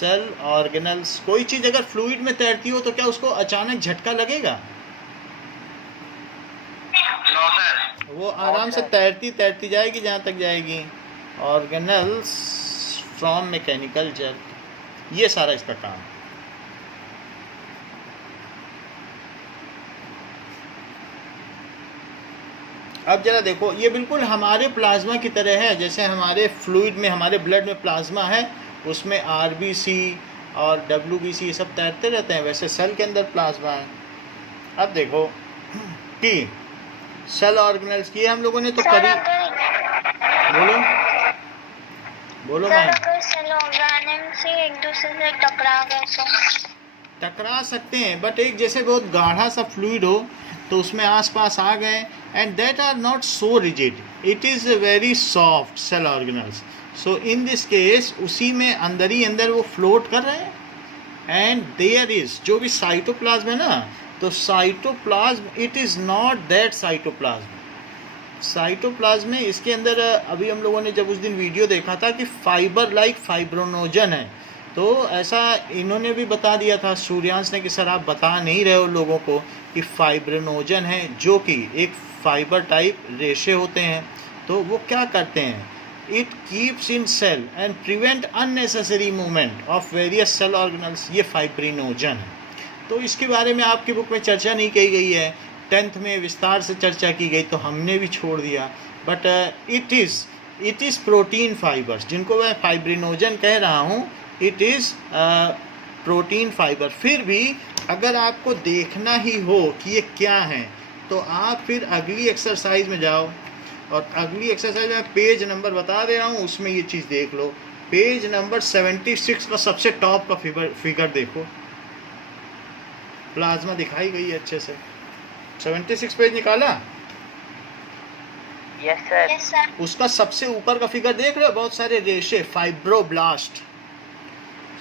cell organelles. कोई चीज अगर फ्लूइड में तैरती हो तो क्या उसको अचानक झटका लगेगा? वो आराम से तैरती तैरती जाएगी जहां तक जाएगी। ऑर्गेनल्स फ्रॉम मैकेनिकल जर्क, ये सारा इसका काम। अब जरा देखो, ये बिल्कुल हमारे प्लाज्मा की तरह है। जैसे हमारे फ्लूइड में, हमारे ब्लड में प्लाज्मा है, उसमें आरबीसी और डब्ल्यूबीसी ये सब तैरते रहते हैं, वैसे सेल के अंदर प्लाज्मा है। अब देखो कि सेल ऑर्गेनल्स की हम लोगों ने तो करी। बोलो बोलो सर, भाई। अगर सेल ऑर्गेनल्स से एक दूसरे से टकरा गए तो? टकरा सकते हैं, बट एक जैसे बहुत गाढ़ा सा फ्लूइड हो तो उसमें आसपास आ गए, and that are not so rigid, it is very soft cell organelles. So in this case उसी में अंदर ही अंदर वो फ्लोट कर रहे हैं। एंड देयर इज, जो भी साइटोप्लाज्म है ना, तो cytoplasm it is not that cytoplasm. Cytoplasm में इसके अंदर अभी हम लोगों ने जब उस दिन वीडियो देखा था कि फाइबर लाइक फाइब्रोनोजन है, तो ऐसा इन्होंने भी बता दिया था सूर्यांश ने कि सर आप बता नहीं रहे हो लोगों को कि फाइब्रोनोजन है, जो कि एक फाइबर टाइप रेशे होते हैं। तो वो क्या करते हैं, it keeps in cell and prevent unnecessary movement of various cell organelles, ये फाइब्रिनोजन है। तो इसके बारे में आपकी बुक में चर्चा नहीं की गई है, 10th में विस्तार से चर्चा की गई तो हमने भी छोड़ दिया। But it is protein fibres, जिनको मैं फाइब्रिनोजन कह रहा हूँ, इट इज़ प्रोटीन फाइबर। फिर भी अगर आपको देखना ही हो कि ये क्या है, तो आप फिर अगली एक्सरसाइज में जाओ, और अगली एक्सरसाइज में पेज नंबर बता दे रहा हूँ, उसमें ये चीज़ देख लो। पेज नंबर 76 का सबसे टॉप का फिगर देखो, प्लाज्मा दिखाई गई है अच्छे से। 76 पेज निकाला? Yes sir. Yes sir. उसका सबसे ऊपर का फिगर देख रहे हो, बहुत सारे रेशे, फाइब्रोब्लास्ट।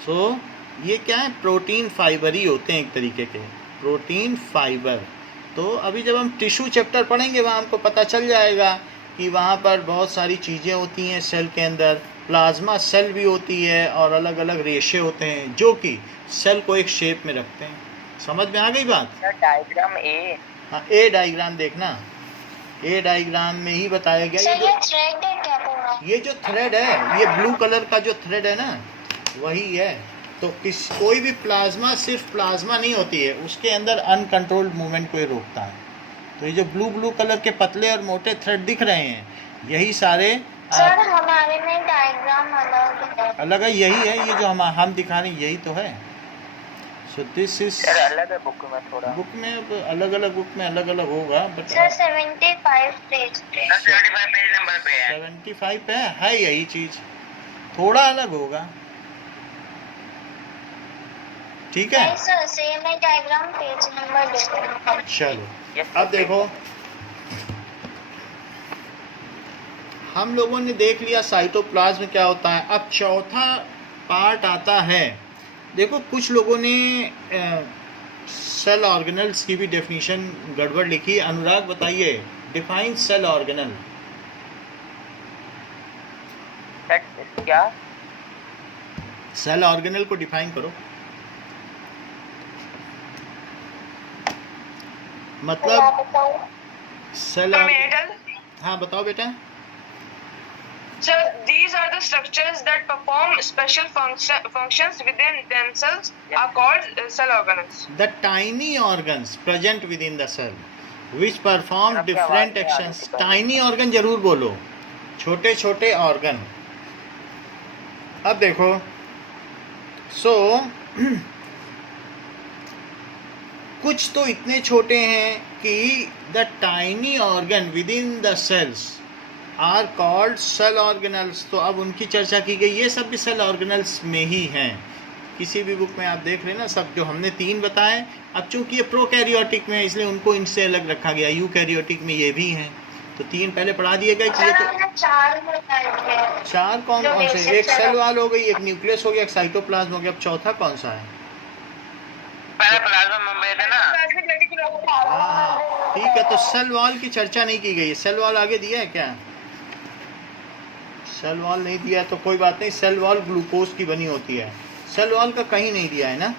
सो ये क्या है, प्रोटीन फाइबर ही होते हैं एक तरीके के, प्रोटीन फाइबर। तो अभी जब हम टिश्यू चैप्टर पढ़ेंगे वहाँ हमको पता चल जाएगा कि वहाँ पर बहुत सारी चीज़ें होती हैं सेल के अंदर, प्लाज्मा सेल भी होती है और अलग अलग रेशे होते हैं जो कि सेल को एक शेप में रखते हैं। समझ में आ गई बात? Sir diagram A. हाँ, ए डायग्राम देखना, ए डायग्राम में ही बताया गया। सर ये थ्रेड है क्या पूरा? ये जो थ्रेड है, ये ब्लू कलर का जो थ्रेड है ना, वही है। तो कोई भी प्लाज्मा सिर्फ प्लाज्मा नहीं होती है, उसके अंदर अनकंट्रोल्ड मूवमेंट को ये रोकता है। तो ये जो ब्लू कलर के पतले और मोटे थ्रेड दिख रहे हैं, यही सारे सर हमारे में डायग्राम अलग है। अलग है, यही है, ये जो हम दिखा रहे हैं यही तो है। सो दिस इज सर अलग है बुक में थोड़ा। बुक में अलग अलग, बुक में अलग अलग होगा, बट सर 75 पेज पे। 75 पेज नंबर पे है। 75 पे है यही चीज, थोड़ा अलग होगा, ठीक है। नहीं सर, सेम है डायग्राम, पेज नंबर देखो। चलो अब देखो, हम लोगों ने देख लिया साइटोप्लाज्म क्या होता है। अब चौथा पार्ट आता है। देखो कुछ लोगों ने सेल ऑर्गेनल्स की भी डेफिनेशन गड़बड़ लिखी है। अनुराग बताइए, डिफाइन सेल ऑर्गेनल। क्या? सेल ऑर्गेनल को डिफाइन करो। मतलब सेल, हाँ बताओ बेटा। So these are the structures that perform special functions within themselves are called cell organelles. The tiny organs present within the cell which perform different actions. Tiny organ जरूर बोलो, छोटे छोटे ऑर्गन. अब देखो, सो कुछ तो इतने छोटे हैं कि the tiny organ within the cells are called cell organelles. तो अब उनकी चर्चा की गई. ये सब भी सेल ऑर्गेनल्स में ही हैं. किसी भी बुक में आप देख रहे हैं ना, सब जो हमने 3 बताए. अब चूंकि ये प्रोकैरियोटिक में है इसलिए उनको इनसे अलग रखा गया. यूकैरियोटिक में ये भी हैं. तो 3 पहले पढ़ा दिए गए कि ये तो 4 कौन कौन से. एक सेल वाल हो गई, एक न्यूक्लियस हो गया, एक साइटोप्लाज्म हो गया. अब चौथा कौन सा है? पहले प्लाज्मा मेम्ब्रेन है ना. हाँ ठीक है. तो सेल वॉल की चर्चा नहीं की गई. सेल वॉल आगे दिया है क्या? सेल वॉल नहीं दिया तो कोई बात नहीं. सेल वॉल ग्लूकोज की बनी होती है. सेल वॉल का कहीं नहीं दिया है ना,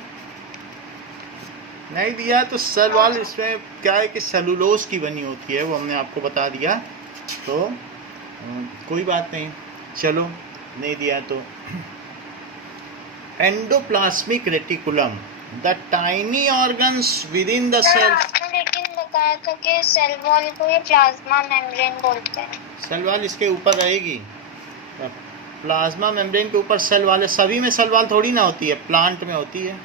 नहीं दिया. तो सेल वॉल इसमें क्या है कि सेलुलोज की बनी होती है, वो हमने आपको बता दिया. तो कोई बात नहीं, चलो नहीं दिया तो. Endoplasmic reticulum, the tiny organs within the cell. आपने लेकिन बताया था कि सेल वॉल को ये प्लाज्मा मेम्ब्रेन बोलते हैं. सेल वॉल इसके ऊपर रहेगी. प्लाज्मा मेम्ब्रेन के ऊपर सेल वॉल है. सभी में सेल वॉल थोड़ी ना होती है, प्लांट में होती है.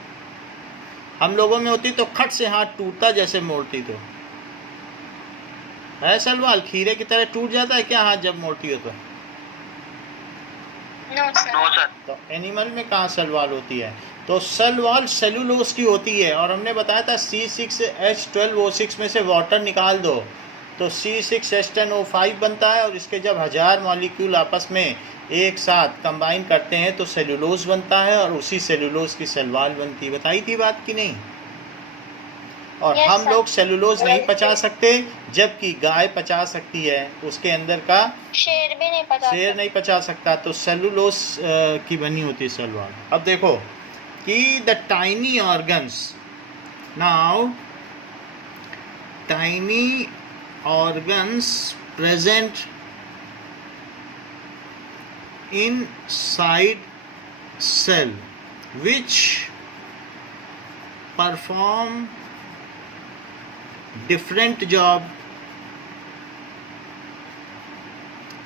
हम लोगों में होती तो खट से हाथ टूटता जैसे मोड़ती. तो है सेल वॉल खीरे की तरह टूट जाता है क्या हाथ जब मोड़ती हो तो? No sir. तो एनिमल में कहाँ सेल वॉल होती है? तो सेल वॉल सेलुलोज की होती है. और हमने बताया था C6H12O6 में से वाटर निकाल दो तो C6H10O5 बनता है. और इसके जब 1000 मॉलिक्यूल आपस में एक साथ कंबाइन करते हैं तो सेलुलोज बनता है. और उसी सेलुलोज की सेल वॉल बनती है. बताई थी बात की नहीं? और Yes, हम sir. लोग सेलुलोज नहीं पचा सकते, जबकि गाय पचा सकती है. उसके अंदर का शेर भी नहीं पता. शेर नहीं पचा सकता. तो सेलुलोज की बनी होती है सेल वॉल. अब देखो कि the tiny organs, now tiny organs present inside cell which perform different job.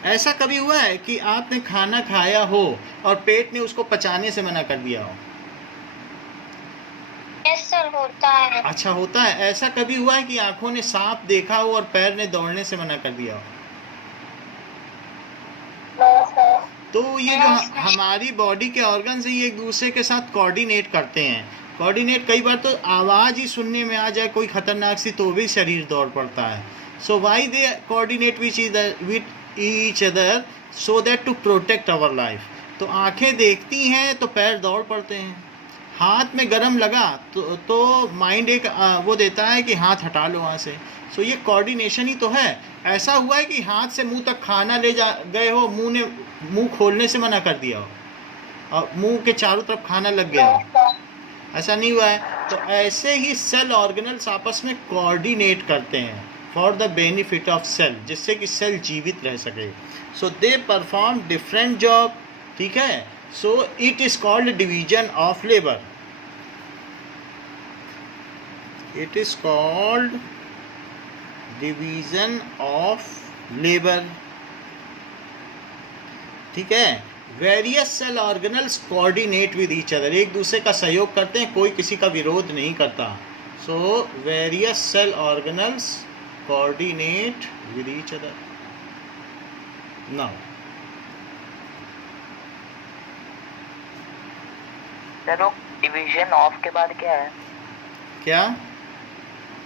ऐसा कभी हुआ है कि आपने खाना खाया हो और पेट ने उसको पचाने से मना कर दिया हो? यस सर, होता है. अच्छा होता है. ऐसा कभी हुआ है कि आंखों ने सांप देखा हो और पैर ने दौड़ने से मना कर दिया हो? No sir. तो ये जो हमारी बॉडी के ऑर्गन्स हैं ये एक दूसरे के साथ कोऑर्डिनेट करते हैं. कोऑर्डिनेट कई बार तो आवाज़ ही सुनने में आ जाए कोई खतरनाक सी तो भी शरीर दौड़ पड़ता है. So why they coordinate with each other so that to protect our life. तो आंखें देखती हैं तो पैर दौड़ पड़ते हैं. हाथ में गरम लगा तो माइंड एक वो देता है कि हाथ हटा लो वहाँ से. सो ये कोऑर्डिनेशन ही तो है. ऐसा हुआ है कि हाथ से मुंह तक खाना ले जा गए हो, मुंह खोलने से मना कर दिया हो और मुंह के चारों तरफ खाना लग गया हो? ऐसा नहीं हुआ है. तो ऐसे ही सेल ऑर्गेनल्स आपस में कोऑर्डिनेट करते हैं for the benefit of cell, जिससे कि सेल जीवित रह सके. So they perform different job. ठीक है. So it is called division of labour. It is called division of labour. ठीक है. Various cell organelles coordinate with each other. एक दूसरे का सहयोग करते हैं, कोई किसी का विरोध नहीं करता. So various cell organelles coordinate with each other. Now sir वो डिवीजन ऑफ के बाद क्या है? क्या?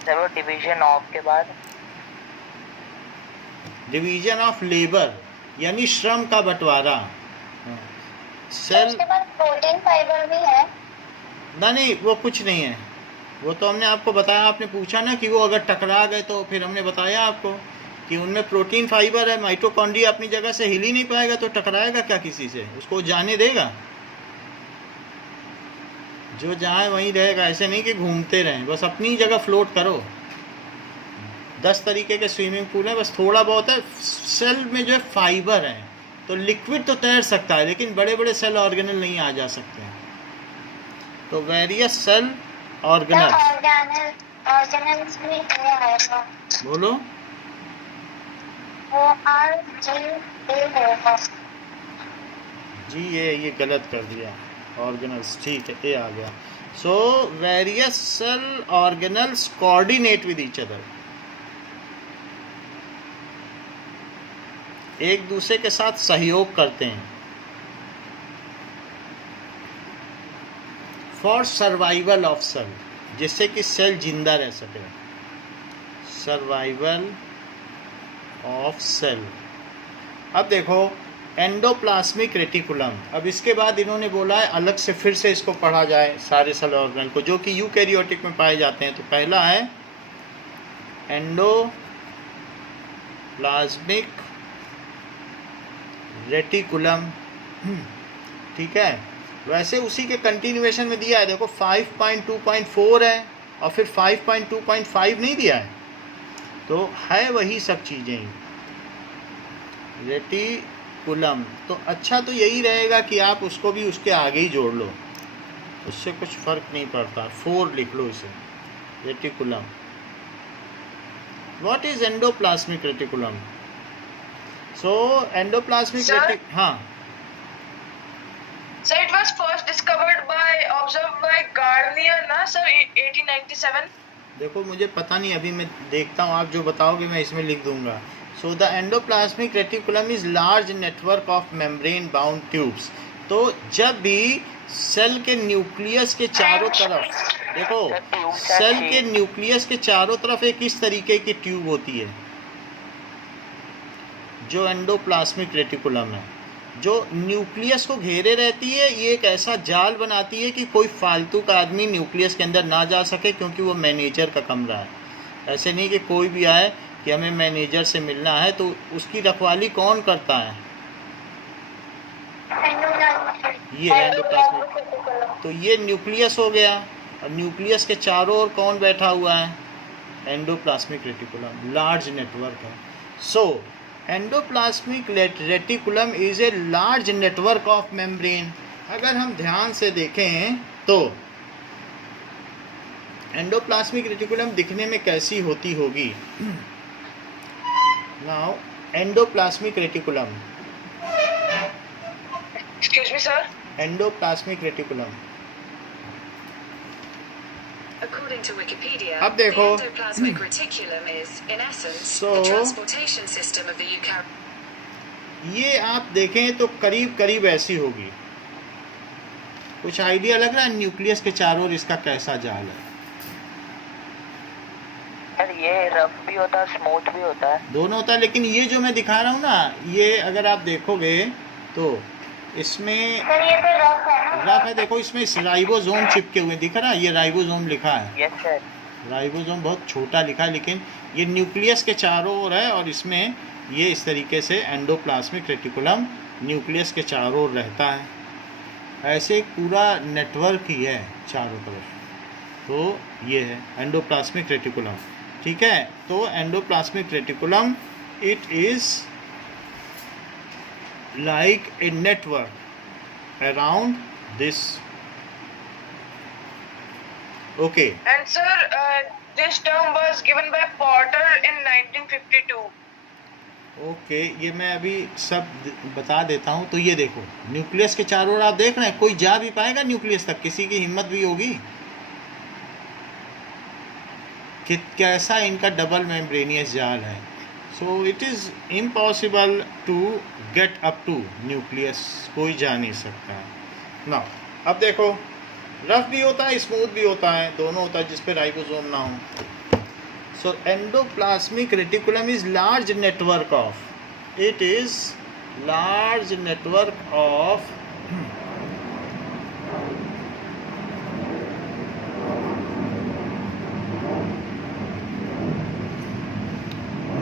सर वो डिवीजन ऑफ के बाद डिवीजन ऑफ लेबर यानी श्रम का बंटवारा. सेल उसके बाद प्रोटीन फाइबर भी है. नहीं वो कुछ नहीं है. वो तो हमने आपको बताया. आपने पूछा ना कि वो अगर टकरा गए तो फिर हमने बताया आपको कि उनमें प्रोटीन फाइबर है. माइटोकॉन्ड्रिया अपनी जगह से हिल ही नहीं पाएगा तो टकराएगा क्या किसी से? उसको जाने देगा? जो जहाँ वहीं रहेगा. ऐसे नहीं कि घूमते रहें, बस अपनी जगह फ्लोट करो. 10 तरीके के स्विमिंग पूल हैं, बस थोड़ा बहुत है. सेल में जो है फाइबर है, तो लिक्विड तो तैर सकता है, लेकिन बड़े बड़े सेल ऑर्गेनल नहीं आ जा सकते हैं। तो वेरियस सेल ऑर्गेनल्स, ऑर्गेनल्स भी है, बोलो। वो RGA जी ये गलत कर दिया, ऑर्गेनल्स ठीक है, ए आ गया। So various cell organelles coordinate with each other, एक दूसरे के साथ सहयोग करते हैं फॉर सर्वाइवल ऑफ सेल, जिससे कि सेल जिंदा रह सके। Survival of cell. अब देखो एंडोप्लाज्मिक रेटिकुलम, अब इसके बाद इन्होंने बोला है अलग से फिर से इसको पढ़ा जाए सारे सेल ऑर्गन को जो कि यूकैरियोटिक में पाए जाते हैं। तो पहला है एंडोप्लाज्मिक रेटिकुलम, ठीक है। वैसे उसी के कंटिन्यूएशन में दिया है, देखो 5.2.4 है और फिर 5.2.5 नहीं दिया है, तो है वही सब चीज़ें रेटिकुलम। तो अच्छा तो यही रहेगा कि आप उसको भी उसके आगे ही जोड़ लो, उससे कुछ फ़र्क नहीं पड़ता, 4 लिख लो इसे, reticulum. What is endoplasmic reticulum? So endoplasmic हाँ So it was first observed by Garnier ना sir 1897। देखो मुझे पता नहीं, अभी मैं देखता हूँ, आप जो बताओगे मैं इसमें लिख दूंगा। So the endoplasmic reticulum is large network of membrane bound tubes. तो जब भी सेल के न्यूक्लियस के चारों तरफ, देखो सेल के न्यूक्लियस के चारों तरफ एक इस तरीके की ट्यूब होती है जो एंडोप्लाज्मिक रेटिकुलम है, जो न्यूक्लियस को घेरे रहती है। ये एक ऐसा जाल बनाती है कि कोई फालतू का आदमी न्यूक्लियस के अंदर ना जा सके, क्योंकि वो मैनेजर का कमरा है। ऐसे नहीं कि कोई भी आए कि हमें मैनेजर से मिलना है, तो उसकी रखवाली कौन करता है? ये एंडोप्लाज्मिक। तो ये न्यूक्लियस हो गया, और न्यूक्लियस के चारों ओर कौन बैठा हुआ है? एंडोप्लाज्मिक रेटिकुलम, लार्ज नेटवर्क है। So endoplasmic reticulum is a large network of membrane. अगर हम ध्यान से देखें तो एंडोप्लाज्मिक रेटिकुलम दिखने में कैसी होती होगी? Now endoplasmic reticulum, Excuse me sir। Endoplasmic reticulum. According to Wikipedia, अब देखो, the endoplasmic reticulum is, in essence, So, the transportation system of the eukaryote. ये आप देखें तो करीब करीब ऐसी होगी। कुछ आइडिया लग रहा है न्यूक्लियस के चारों ओर इसका कैसा जाल है? सर ये रफ भी होता है, स्मूथ भी होता है, दोनों होता है, लेकिन ये जो मैं दिखा रहा हूँ ना, ये अगर आप देखोगे तो इसमें सर ये तो रफ है ना? रफ है। देखो इसमें राइबोसोम चिपके हुए दिख रहा है, ये राइबोसोम लिखा है। Yes sir. राइबोसोम बहुत छोटा लिखा है, लेकिन ये न्यूक्लियस के चारों ओर है, और इसमें ये इस तरीके से एंडोप्लाज्मिक रेटिकुलम न्यूक्लियस के चारों ओर रहता है। ऐसे एक पूरा नेटवर्क ही है चारों तरफ। तो ये है एंडोप्लाज्मिक रेटिकुलम, ठीक है। तो endoplasmic reticulum it is like a network around this. Okay. And sir this term was given by Porter in 1952। Okay ये मैं अभी सब बता देता हूँ। तो ये देखो न्यूक्लियस के चारों ओर आप देख रहे हैं, कोई जा भी पाएगा न्यूक्लियस तक? किसी की हिम्मत भी होगी? कि कैसा इनका डबल मेम्ब्रेनियस जाल है। So it is impossible to get up to nucleus, कोई जा नहीं सकता है ना। अब देखो रफ भी होता है, स्मूथ भी होता है, दोनों होता है, जिस पे राइबोसोम ना हो। So endoplasmic reticulum is large network of, it is large network of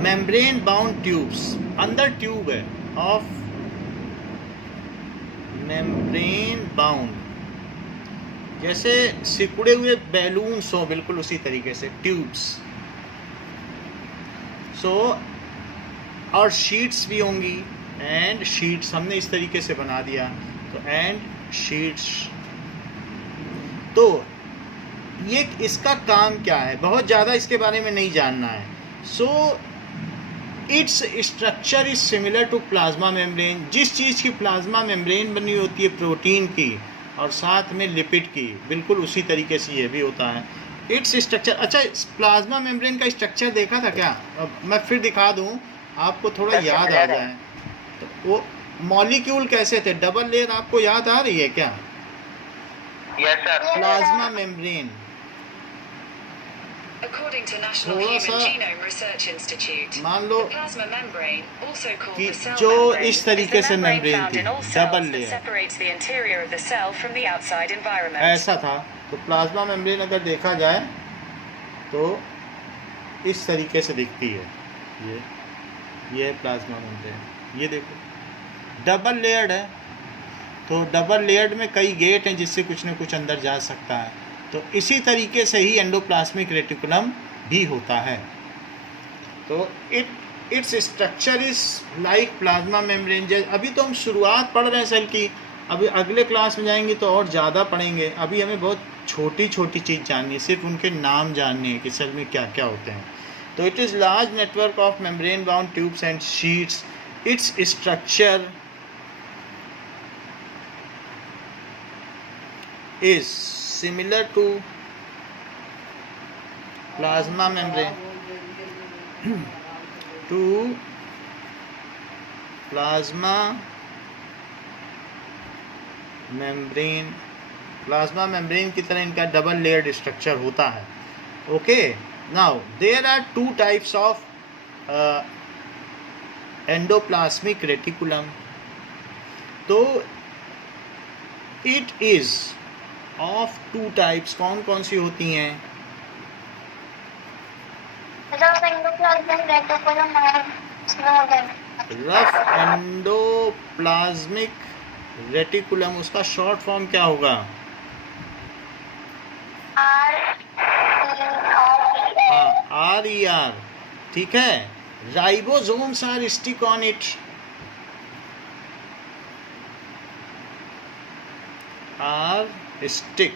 membrane bound tubes. अंदर ट्यूब है ऑफ मेम्ब्रेन बाउंड, जैसे सिकुड़े हुए बैलून्स हो, बिल्कुल उसी तरीके से ट्यूब्स। सो और शीट्स भी होंगी एंड शीट्स हमने इस तरीके से बना दिया, तो एंड शीट्स। तो ये इसका काम क्या है, बहुत ज़्यादा इसके बारे में नहीं जानना है। So its structure is similar to plasma membrane. जिस चीज़ की प्लाज्मा मेम्ब्रेन बनी होती है प्रोटीन की और साथ में लिपिड की, बिल्कुल उसी तरीके से ये भी होता है। इट्स स्ट्रक्चर, अच्छा प्लाज्मा मेम्ब्रेन का स्ट्रक्चर देखा था क्या? अब मैं फिर दिखा दूँ आपको, थोड़ा याद आ जाए। तो वो मॉलिक्यूल कैसे थे, डबल लेयर आपको याद आ रही है क्या? Yes sir. Plasma membrane According to National थोड़ा Human सा Genome Research Institute, मान लो the plasma membrane, also called कि the cell जो membrane, इस is तरीके the से membrane मेम्ब्रेन found थी, in all double cells that layer separates the interior of the cell from the outside environment. ऐसा था। तो प्लाज्मा मेम्ब्रेन अगर देखा जाए तो इस तरीके से दिखती है। ये है प्लाज्मा मेम्ब्रेन, ये देखो डबल लेयर्ड है। तो डबल लेयर्ड में कई गेट हैं जिससे कुछ न कुछ अंदर जा सकता है। तो इसी तरीके से ही एंडोप्लाज्मिक रेटिकुलम भी होता है। तो it's structure is like plasma membrane. अभी तो हम शुरुआत पढ़ रहे हैं सेल की, अभी अगले क्लास में जाएंगे तो और ज़्यादा पढ़ेंगे। अभी हमें बहुत छोटी छोटी चीज़ जाननी है, सिर्फ उनके नाम जानने हैं कि सेल में क्या क्या होते हैं। तो it is large network of membrane bound tubes and sheets. Its structure is similar to plasma membrane plasma membrane की तरह इनका डबल लेयर्ड स्ट्रक्चर होता है। Okay, now there are two types of endoplasmic reticulum. तो it is of two types, कौन कौन सी होती हैं? रफ एंडोप्लाज्मिक रेटिकुलम और स्मूथ। रफ एंडोप्लाज्मिक रेटिकुलम, उसका शॉर्ट फॉर्म क्या होगा? RER, ठीक है। Ribosomes are stick on it, stick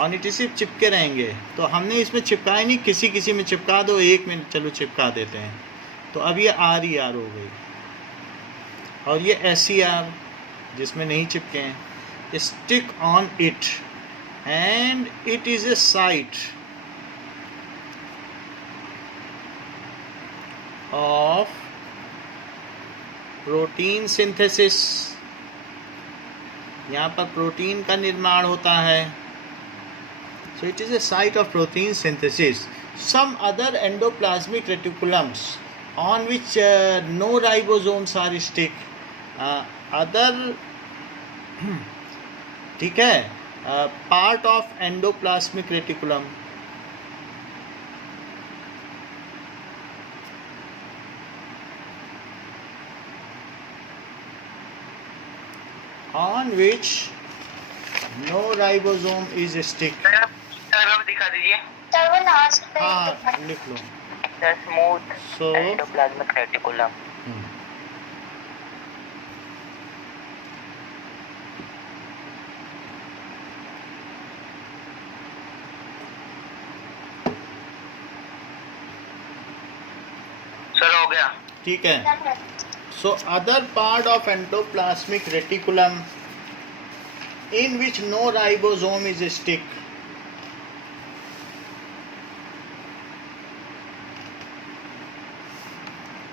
on it, सिर्फ चिपके रहेंगे। तो हमने इसमें चिपकाए नहीं, किसी किसी में चिपका दो, एक में चलो चिपका देते हैं। तो अब ये RER हो गई, और ये SER जिसमें नहीं चिपके हैं, stick on it and it is a site of protein synthesis. यहाँ पर प्रोटीन का निर्माण होता है। So it is a site of protein synthesis. Some other endoplasmic reticulums on which no ribosomes are stick, other, ठीक है, part of endoplasmic reticulum on which no ribosome is stick। Sir दिखा दीजिए। सर वो लास्ट पे हाँ लिख लो। The smooth So- endoplasmic reticulum. Sir हो गया। ठीक है। So other part of endoplasmic reticulum in which no ribosome is stick,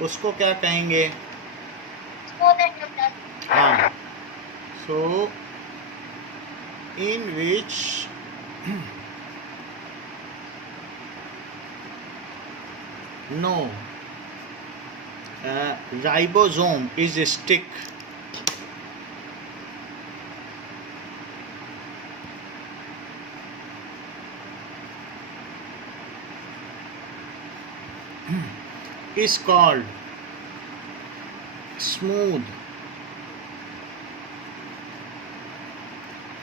उसको क्या कहेंगे? Smooth endoplasmic. हाँ, so in which no ribosome is stick, is called smooth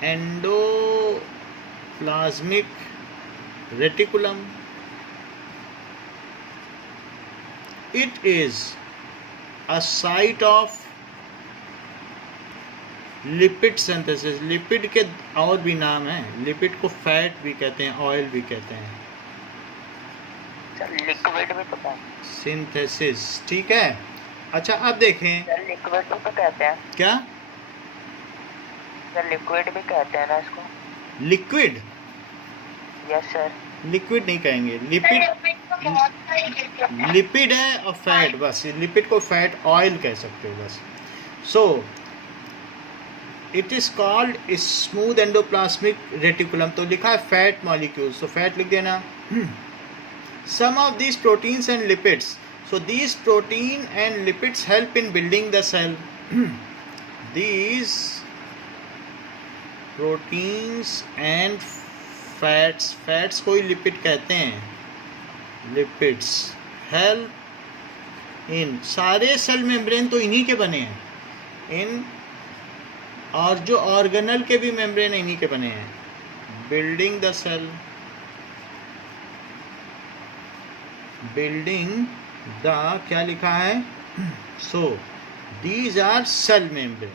endoplasmic reticulum. It is a site of lipid synthesis. Lipid के और भी नाम हैं, लिपिड को फैट भी कहते हैं, ऑयल भी कहते हैं। लिक्विड भी पता है, सिंथेसिस, ठीक है। अच्छा अब देखें, लिक्विड भी तो कहते हैं, क्या सर लिक्विड भी कहते हैं ना इसको? लिक्विड? Yes sir. लिक्विड नहीं कहेंगे, लिपिड है और फैट, बस लिपिड को फैट ऑयल कह सकते हो बस। सो it is called smooth endoplasmic reticulum, तो लिखा है फैट मॉलिक्यूल्स, तो फैट लिख देना। सम of these proteins and lipids, so these protein and lipids help in building the cell. These proteins and fats को ही लिपिड कहते हैं, लिपिड्स हेल्प इन, सारे सेल मेम्ब्रेन तो इन्हीं के बने हैं, इन और जो ऑर्गेनल के भी मेम्ब्रेन इन्हीं के बने हैं, building the cell, building the, क्या लिखा है, so these are cell membrane,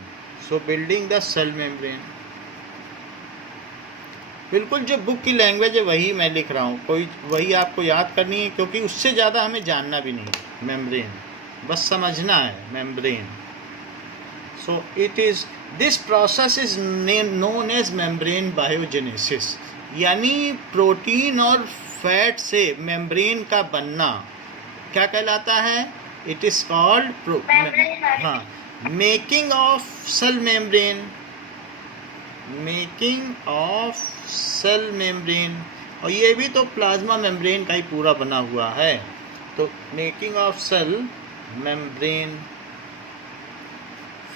so building the cell membrane. बिल्कुल जो बुक की लैंग्वेज है वही मैं लिख रहा हूँ, कोई वही आपको याद करनी है, क्योंकि उससे ज़्यादा हमें जानना भी नहीं। मेम्ब्रेन बस समझना है, membrane. So it is, this process is known as membrane biogenesis, यानी प्रोटीन और फैट से मेम्ब्रेन का बनना क्या कहलाता है? इट इज कॉल्ड, हाँ, making of cell membrane, making of cell membrane. और ये भी तो प्लाज्मा मेम्ब्रेन का ही पूरा बना हुआ है, तो making of cell membrane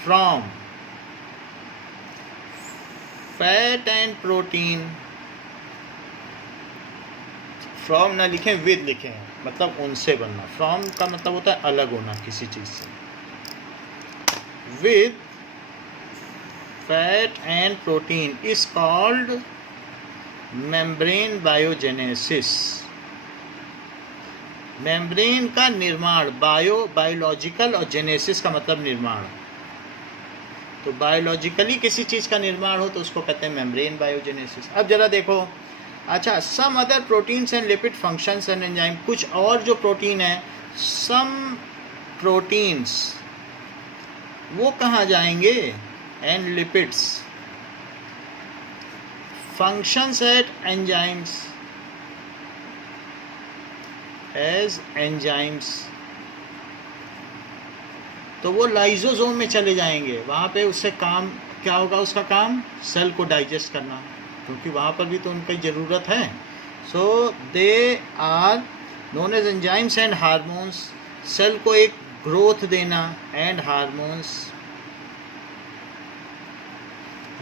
from fat and protein. From ना लिखें, विद लिखें, मतलब उनसे बनना। फ्रॉम का मतलब होता है अलग होना किसी चीज़ से। With fat and protein is called membrane biogenesis. Membrane का निर्माण, बायोलॉजिकल और जेनेसिस का मतलब निर्माण, तो बायोलॉजिकली किसी चीज़ का निर्माण हो तो उसको कहते हैं मेम्ब्रेन बायोजेनेसिस। अब जरा देखो, अच्छा, some other proteins and lipid functions and enzyme, कुछ और जो प्रोटीन है, सम प्रोटीन्स वो कहाँ जाएंगे, and lipids functions at enzymes, as enzymes, तो वो लाइजोसोम में चले जाएंगे। वहाँ पे उससे काम क्या होगा, उसका काम सेल को डाइजेस्ट करना, क्योंकि वहाँ पर भी तो उनकी ज़रूरत है। So they are known as enzymes and hormones, cell को एक ग्रोथ देना, एंड हार्मोन्स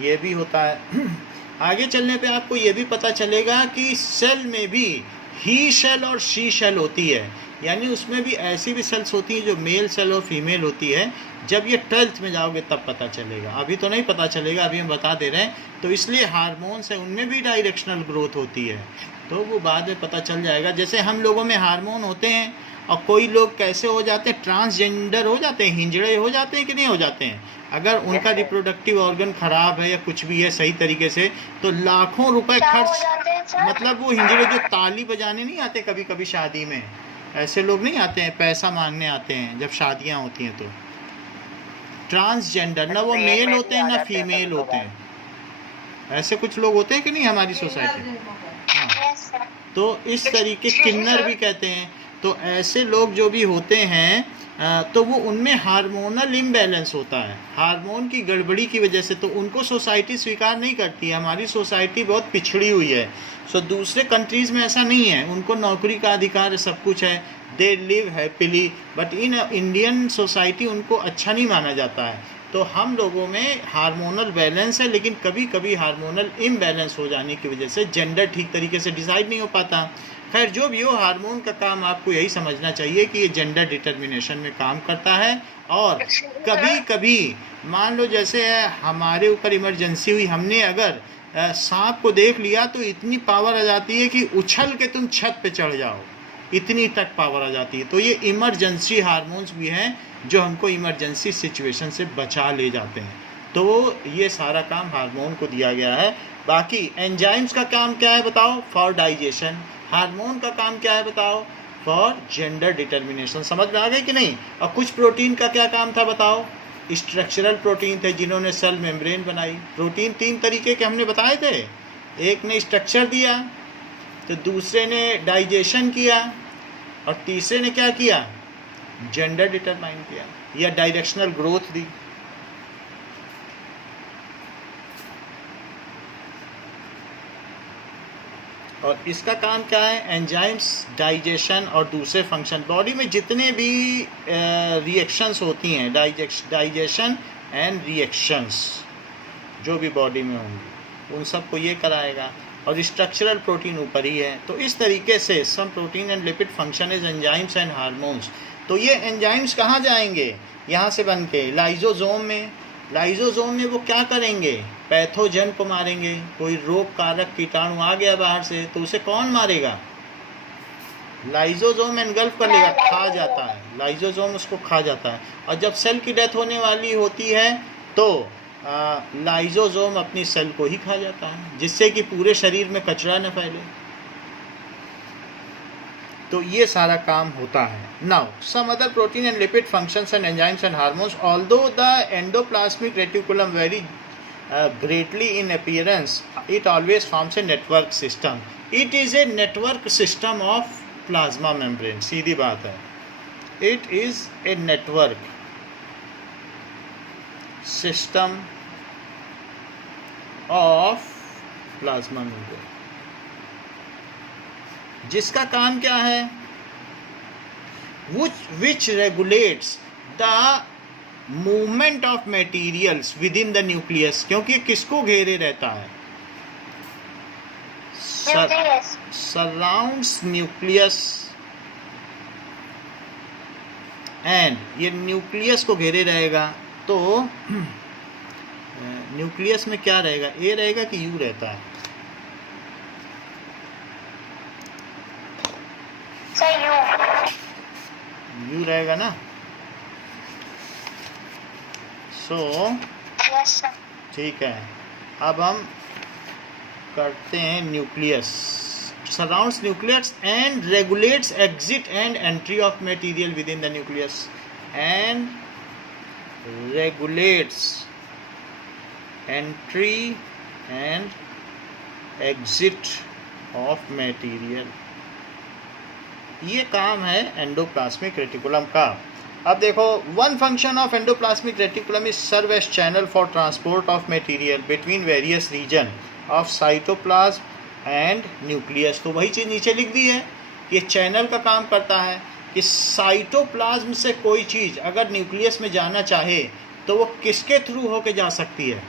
ये भी होता है। आगे चलने पे आपको ये भी पता चलेगा कि सेल में भी ही सेल और शी सेल होती है, यानी उसमें भी ऐसी भी सेल्स होती हैं जो मेल सेल और फीमेल होती है। जब ये 12th में जाओगे तब पता चलेगा, अभी तो नहीं पता चलेगा, अभी हम बता दे रहे हैं। तो इसलिए हार्मोन्स है, उनमें भी डायरेक्शनल ग्रोथ होती है, तो वो बाद में पता चल जाएगा। जैसे हम लोगों में हार्मोन होते हैं, और कोई लोग कैसे हो जाते हैं, ट्रांसजेंडर हो जाते हैं, हिंजड़े हो जाते हैं कि नहीं हो जाते हैं। अगर उनका रिप्रोडक्टिव ऑर्गन ख़राब है या कुछ भी है सही तरीके से, तो लाखों रुपए खर्च, मतलब वो हिंजड़े जो ताली बजाने नहीं आते कभी कभी शादी में, ऐसे लोग नहीं आते हैं, पैसा मांगने आते हैं जब शादियां होती हैं। तो ट्रांसजेंडर, ना वो मेल होते हैं ना फीमेल होते हैं, ऐसे कुछ लोग होते हैं कि नहीं हमारी सोसाइटी में। हाँ, तो इस तरीके किन्नर भी कहते हैं। तो ऐसे लोग जो भी होते हैं, तो वो उनमें हार्मोनल इम्बैलेंस होता है, हार्मोन की गड़बड़ी की वजह से, तो उनको सोसाइटी स्वीकार नहीं करती है। हमारी सोसाइटी बहुत पिछड़ी हुई है। सो दूसरे कंट्रीज़ में ऐसा नहीं है, उनको नौकरी का अधिकार, सब कुछ है, they live happily, but in Indian society उनको अच्छा नहीं माना जाता है। तो हम लोगों में हार्मोनल बैलेंस है, लेकिन कभी कभी हार्मोनल इम्बैलेंस हो जाने की वजह से जेंडर ठीक तरीके से डिसाइड नहीं हो पाता। खैर जो भी हो, हार्मोन का काम आपको यही समझना चाहिए कि ये जेंडर डिटर्मिनेशन में काम करता है। और कभी कभी मान लो जैसे हमारे ऊपर इमरजेंसी हुई, हमने अगर सांप को देख लिया तो इतनी पावर आ जाती है कि उछल के तुम छत पे चढ़ जाओ, इतनी तक पावर आ जाती है। तो ये इमरजेंसी हार्मोन्स भी हैं जो हमको इमरजेंसी सिचुएशन से बचा ले जाते हैं। तो ये सारा काम हार्मोन को दिया गया है। बाकी एंजाइम्स का काम क्या है बताओ? For digestion. हार्मोन का काम क्या है बताओ? For gender determination. समझ में आ गई कि नहीं? और कुछ प्रोटीन का क्या काम था बताओ? स्ट्रक्चरल प्रोटीन थे जिन्होंने सेल मेम्ब्रेन बनाई। प्रोटीन 3 तरीके के हमने बताए थे, एक ने स्ट्रक्चर दिया, तो दूसरे ने डाइजेशन किया, और तीसरे ने क्या किया? जेंडर डिटरमाइन किया या डायरेक्शनल ग्रोथ दी। और इसका काम क्या है? एंजाइम्स, डाइजेशन और दूसरे फंक्शन। बॉडी में जितने भी रिएक्शंस होती हैं, डाइजेशन एंड रिएक्शंस जो भी बॉडी में होंगी, उन सबको ये कराएगा। और स्ट्रक्चरल प्रोटीन ऊपर ही है। तो इस तरीके से some protein and lipid function is enzymes and hormones. तो ये एंजाइम्स कहाँ जाएंगे? यहाँ से बन के लाइजोसोम में। लाइजोसोम में वो क्या करेंगे? पैथोजन को मारेंगे। कोई रोग कारक कीटाणु आ गया बाहर से तो उसे कौन मारेगा? लाइजोसोम एनगल्फ कर लेगा, खा जाता है। लाइजोसोम उसको खा जाता है। और जब सेल की डेथ होने वाली होती है तो लाइजोसोम अपनी सेल को ही खा जाता है, जिससे कि पूरे शरीर में कचरा न फैले। तो ये सारा काम होता है। Now some other protein and lipid functions and enzymes and hormones, although the endoplasmic reticulum very greatly in appearance, it always forms a network system. It is a network system of plasma membrane. सीधी बात है, it is a network system of plasma membrane, जिसका काम क्या है? which regulates the movement of materials with in the nucleus. क्योंकि किसको घेरे रहता है? सराउंड्स न्यूक्लियस, एंड ये न्यूक्लियस को घेरे रहेगा। तो न्यूक्लियस में क्या रहेगा? ए रहेगा कि यू रहता है? यू रहेगा ना। ठीक है, अब हम करते हैं nucleus. Surrounds nucleus and regulates exit and entry of material within the nucleus, and regulates entry and exit of material. ये काम है एंडोप्लाज्मिक रेटिकुलम का। अब देखो, one function of endoplasmic reticulum is serve as channel for transport of material between various region of cytoplasm and nucleus. तो वही चीज़ नीचे लिख दी है, ये चैनल का काम करता है कि साइटोप्लाज्म से कोई चीज़ अगर न्यूक्लियस में जाना चाहे तो वो किसके थ्रू होके जा सकती है?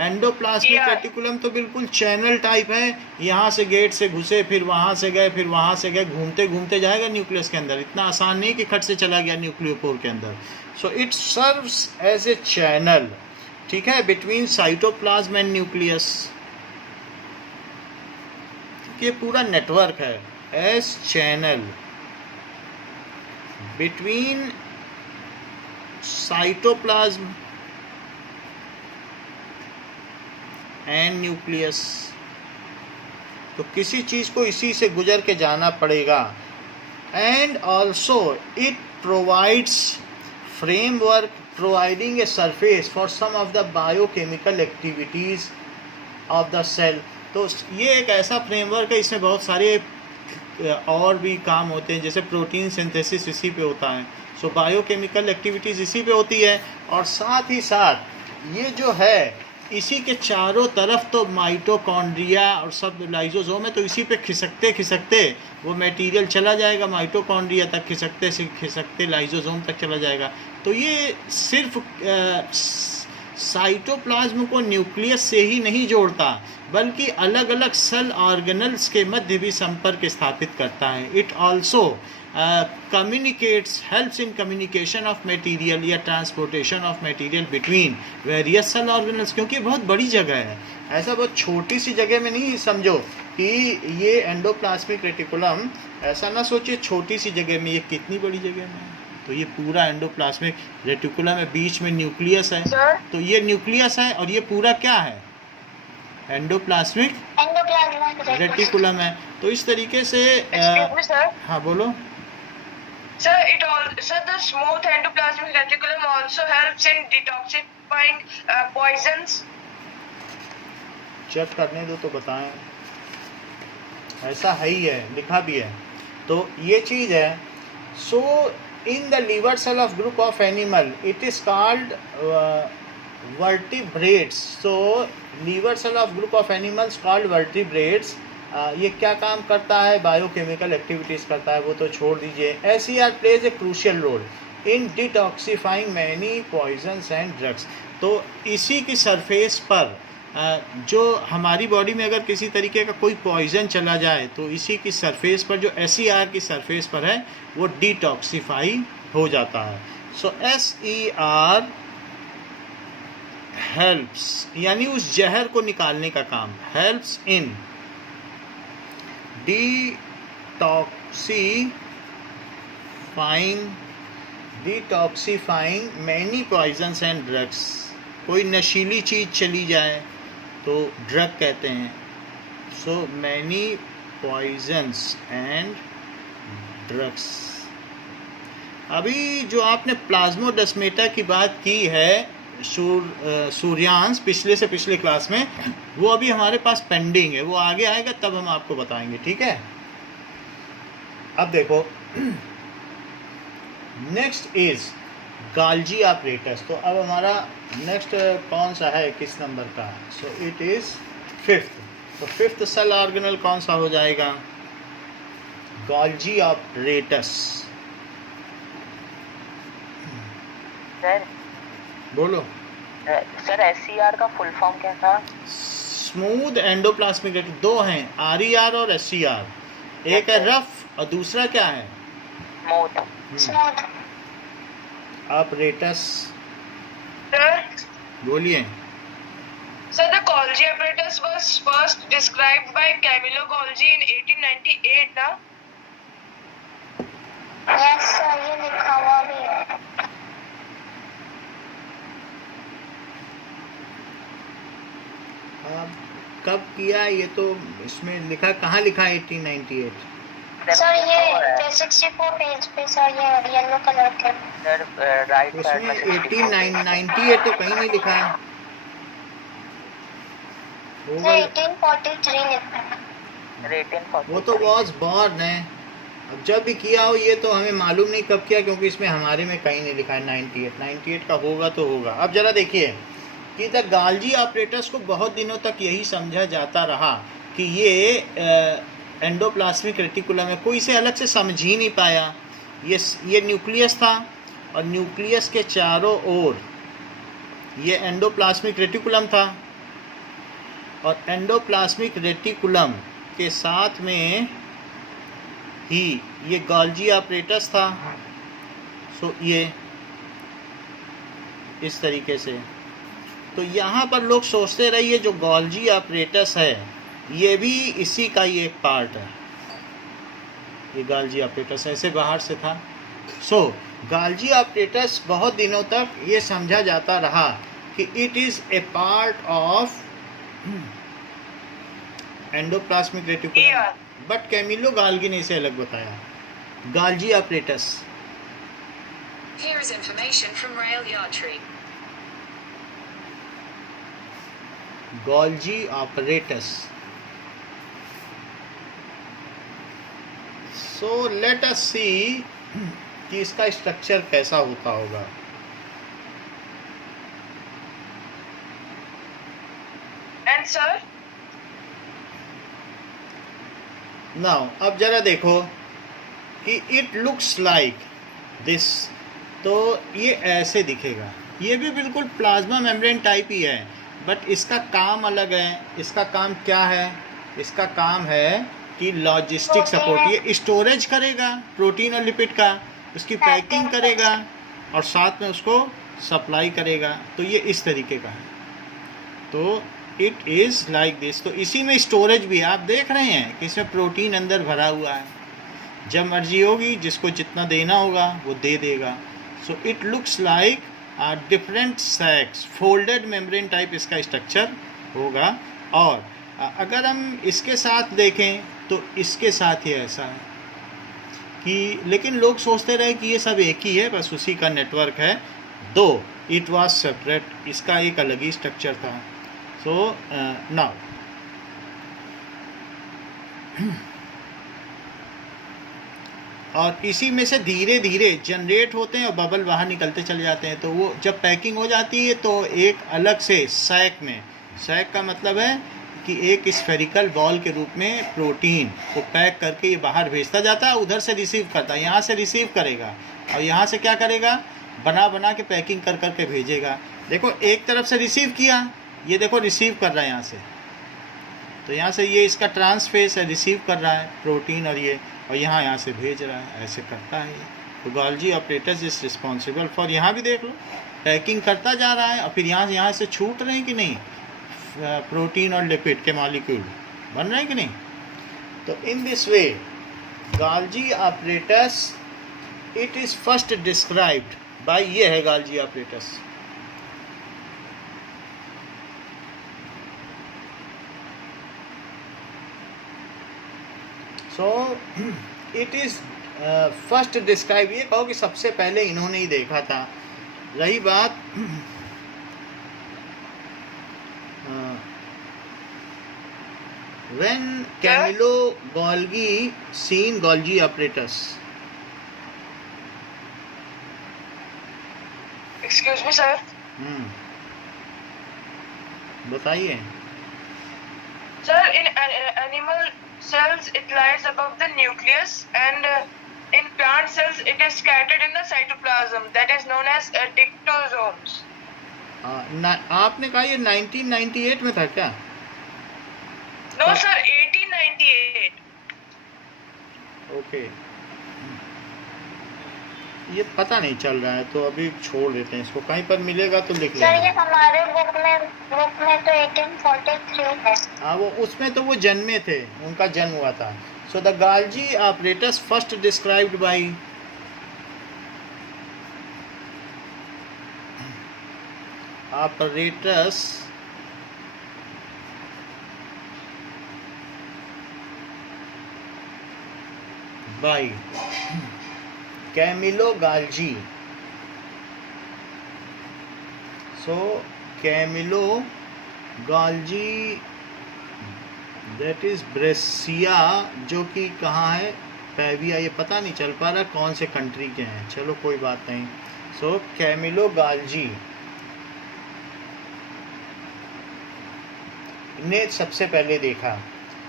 एंडोप्लाज्मिक रेटिकुलम तो बिल्कुल चैनल टाइप है। यहाँ से गेट से घुसे, फिर वहाँ से गए, फिर वहाँ से गए, घूमते घूमते जाएगा न्यूक्लियस के अंदर। इतना आसान नहीं कि खट से चला गया न्यूक्लियोपोर के अंदर। So it serves as a channel, ठीक है, बिटवीन साइटोप्लाज्म एंड न्यूक्लियस। ये पूरा नेटवर्क है, as channel between cytoplasm and nucleus. तो किसी चीज़ को इसी से गुजर के जाना पड़ेगा। And also it provides framework providing a surface for some of the biochemical activities of the cell. तो ये एक ऐसा फ्रेमवर्क है, इसमें बहुत सारे और भी काम होते हैं, जैसे प्रोटीन सिंथेसिस इसी पे होता है। सो बायोकेमिकल एक्टिविटीज़ इसी पे होती है। और साथ ही साथ ये जो है, इसी के चारों तरफ तो माइटोकॉन्ड्रिया और सब लाइजोसोम है, तो इसी पे खिसकते खिसकते वो मटेरियल चला जाएगा, माइटोकॉन्ड्रिया तक खिसकते खिसकते लाइजोसोम तक चला जाएगा। तो ये सिर्फ साइटोप्लाज्म को न्यूक्लियस से ही नहीं जोड़ता, बल्कि अलग अलग सेल ऑर्गेनल्स के मध्य भी संपर्क स्थापित करता है। It also communicates, helps in communication of material या transportation of material between various cell organelles। क्योंकि बहुत बड़ी जगह है, ऐसा बहुत छोटी सी जगह में नहीं समझो कि ये एंडोप्लाज्मिक रेटिकुलम, ऐसा ना सोचिए छोटी सी जगह में, ये कितनी बड़ी जगह में है। तो ये पूरा एंडोप्लाज्मिक रेटिकुलम है, बीच में न्यूक्लियस है। तो ये न्यूक्लियस है और ये पूरा क्या है, एंडोप्लाज्मिक रेटिकुलम है। तो इस तरीके से हाँ बोलो Sir, the smooth endoplasmic reticulum also helps in detoxifying poisons. Check करने दो तो बताएं, ऐसा है ही है, लिखा भी है। तो ये चीज़ है। So in the liver cell of group of animal it is called vertebrates. So liver cell of group of animals called vertebrates. ये क्या काम करता है, बायोकेमिकल एक्टिविटीज़ करता है, वो तो छोड़ दीजिए। SCR plays a crucial role in detoxifying many poisons and drugs. तो इसी की सरफेस पर जो हमारी बॉडी में अगर किसी तरीके का कोई पॉइजन चला जाए तो इसी की सरफेस पर, जो SCR की सरफेस पर है, वो डिटॉक्सिफाई हो जाता है। सो SCR हेल्प्स, यानी उस जहर को निकालने का काम, helps in detoxifying many poisons and drugs. कोई नशीली चीज़ चली जाए तो ड्रग कहते हैं। So many poisons and drugs. अभी जो आपने प्लाज्मोडेस्माटा की बात की है सूर्यांश, पिछले से पिछले क्लास में, वो अभी हमारे पास पेंडिंग है, वो आगे आएगा तब हम आपको बताएंगे, ठीक है। अब देखो नेक्स्ट इज गाल्जी ऑपरेटस। तो अब हमारा नेक्स्ट कौन सा है, किस नंबर का? सो इट इज 5th। तो 5th सेल ऑर्गेनल कौन सा हो जाएगा? गाल्जी ऑपरेटस। सर बोलो सर, SCR का फुल फॉर्म क्या था? Smooth endoplasmic reticulum. दो हैं, RER और SCR। एक है रफ और दूसरा क्या है? स्मूथ। ऑपरेटस Sir, बोलिए। the Golgi apparatus was first described by Camillo Golgi in 1898, ना? यस सर, ये लिखा हुआ भी है। अब कब किया ये तो इसमें लिखा, कहाँ लिखा 1898? सर ये 64 पेज पे सर, ये येलो कलर के। सर राइट साइड उसमें में 1898 तो कहीं नहीं लिखा है। सर 1843 लिखा है। 1840। वो तो वॉज बॉर्न है। अब जब भी किया हो ये तो हमें मालूम नहीं कब किया, क्योंकि इसमें हमारे में कहीं नहीं लिखा है 98 का होगा तो होगा। अब जरा देखिए कि द गाल्जी ऑपरेटस को बहुत दिनों तक यही समझा जाता रहा कि ये एंडोप्लाज्मिक रेटिकुलम है, कोई इसे अलग से समझ ही नहीं पाया। ये न्यूक्लियस था और न्यूक्लियस के चारों ओर ये एंडोप्लाज्मिक रेटिकुलम था, और एंडोप्लाज्मिक रेटिकुलम के साथ में ही ये गाल्जी ऑपरेटस था। सो ये इस तरीके से। तो यहाँ पर लोग सोचते रहे ये जो गाल्जी ऑपरेटस है ये भी इसी का ही एक पार्ट है। ये गाल्जी ऑपरेटस ऐसे बाहर से था। सो गाल्जी ऑपरेटस बहुत दिनों तक ये समझा जाता रहा कि it is a part of endoplasmic reticulum, but Camillo Golgi ने इसे अलग बताया, Golgi apparatus. Here is information from Rail Yardtree. Golgi apparatus. So let us see कि इसका स्ट्रक्चर कैसा होता होगा। And sir, Now अब जरा देखो कि it looks like this। तो ये ऐसे दिखेगा, ये भी बिल्कुल प्लाज्मा मेम्ब्रेन टाइप ही है, बट इसका काम अलग है। इसका काम क्या है? इसका काम है कि लॉजिस्टिक सपोर्ट, ये स्टोरेज करेगा प्रोटीन और लिपिड का, उसकी पैकिंग करेगा और साथ में उसको सप्लाई करेगा। तो ये इस तरीके का है। तो इट इज़ लाइक दिस। तो इसी में स्टोरेज भी आप देख रहे हैं कि इसमें प्रोटीन अंदर भरा हुआ है, जब मर्जी होगी जिसको जितना देना होगा वो दे देगा। So it looks like different sacs, folded membrane type इसका स्ट्रक्चर होगा। और अगर हम इसके साथ देखें तो इसके साथ ही ऐसा है कि, लेकिन लोग सोचते रहे कि ये सब एक ही है, बस उसी का नेटवर्क है, दो इट वाज सेपरेट, इसका एक अलग ही स्ट्रक्चर था। सो नाउ और इसी में से धीरे धीरे जनरेट होते हैं और बबल बाहर निकलते चले जाते हैं। तो वो जब पैकिंग हो जाती है तो एक अलग से सैक में, सैक का मतलब है कि एक स्फेरिकल बॉल के रूप में प्रोटीन को पैक करके ये बाहर भेजता जाता है, उधर से रिसीव करता है, यहाँ से रिसीव करेगा और यहाँ से क्या करेगा, बना के पैकिंग कर करके भेजेगा। देखो एक तरफ से रिसीव किया, ये देखो रिसीव कर रहा है यहाँ से, तो यहाँ से ये इसका ट्रांसफेस है, रिसीव कर रहा है प्रोटीन और ये, और यहाँ से भेज रहा है, ऐसे करता है ये। तो Golgi operators is responsible for, यहाँ भी देख लो पैकिंग करता जा रहा है और फिर यहाँ से छूट रहे हैं कि नहीं, प्रोटीन और लिपिड के मॉलिक्यूल बन रहे हैं कि नहीं। तो in this way Golgi operators it is first described bye, ये है Golgi operators. So it is first describe, ये कहो कि सबसे पहले इन्होंने ही देखा था। रही बात when Camillo Golgi seen Golgi apparatus, Excuse me, sir. बताइए। Sir, in animal cells it lies above the nucleus, and in plant cells it is scattered in the cytoplasm, that is known as dictosomes. आपने कहा ये 1998 में था क्या? No sir, 1898. ओके, ये पता नहीं चल रहा है तो अभी छोड़ देते हैं इसको, कहीं पर मिलेगा तो लिख सर लेंगे। ये हमारे बुक में तो 1843 है। हाँ वो उसमें तो वो जन्मे थे, उनका जन्म हुआ था। So the Golgi operators first described bye operators by Camillo Golgi. So Camillo Golgi, that is Brescia, जो कि कहाँ है, पैविया, ये पता नहीं चल पा रहा कौन से कंट्री के हैं, चलो कोई बात नहीं। सो Camillo Golgi ने सबसे पहले देखा,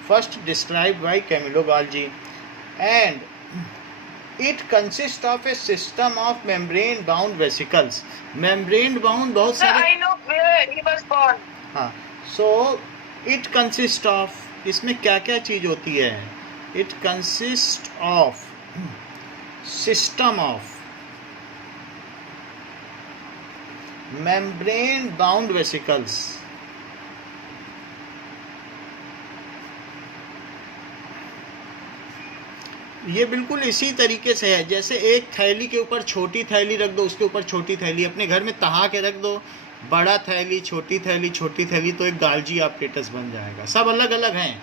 first described bye Camillo Golgi, and it consists of a system of membrane bound vesicles. Membrane bound बहुत Sir, सारे, I know where he was born. हाँ, so it consists of, इसमें क्या क्या चीज़ होती है, it consists of system of membrane bound vesicles. ये बिल्कुल इसी तरीके से है जैसे एक थैली के ऊपर छोटी थैली रख दो, उसके ऊपर छोटी थैली, अपने घर में तहा के रख दो, बड़ा थैली छोटी थैली छोटी थैली, तो एक गोल्गी ऑपरेटर्स बन जाएगा। सब अलग अलग हैं।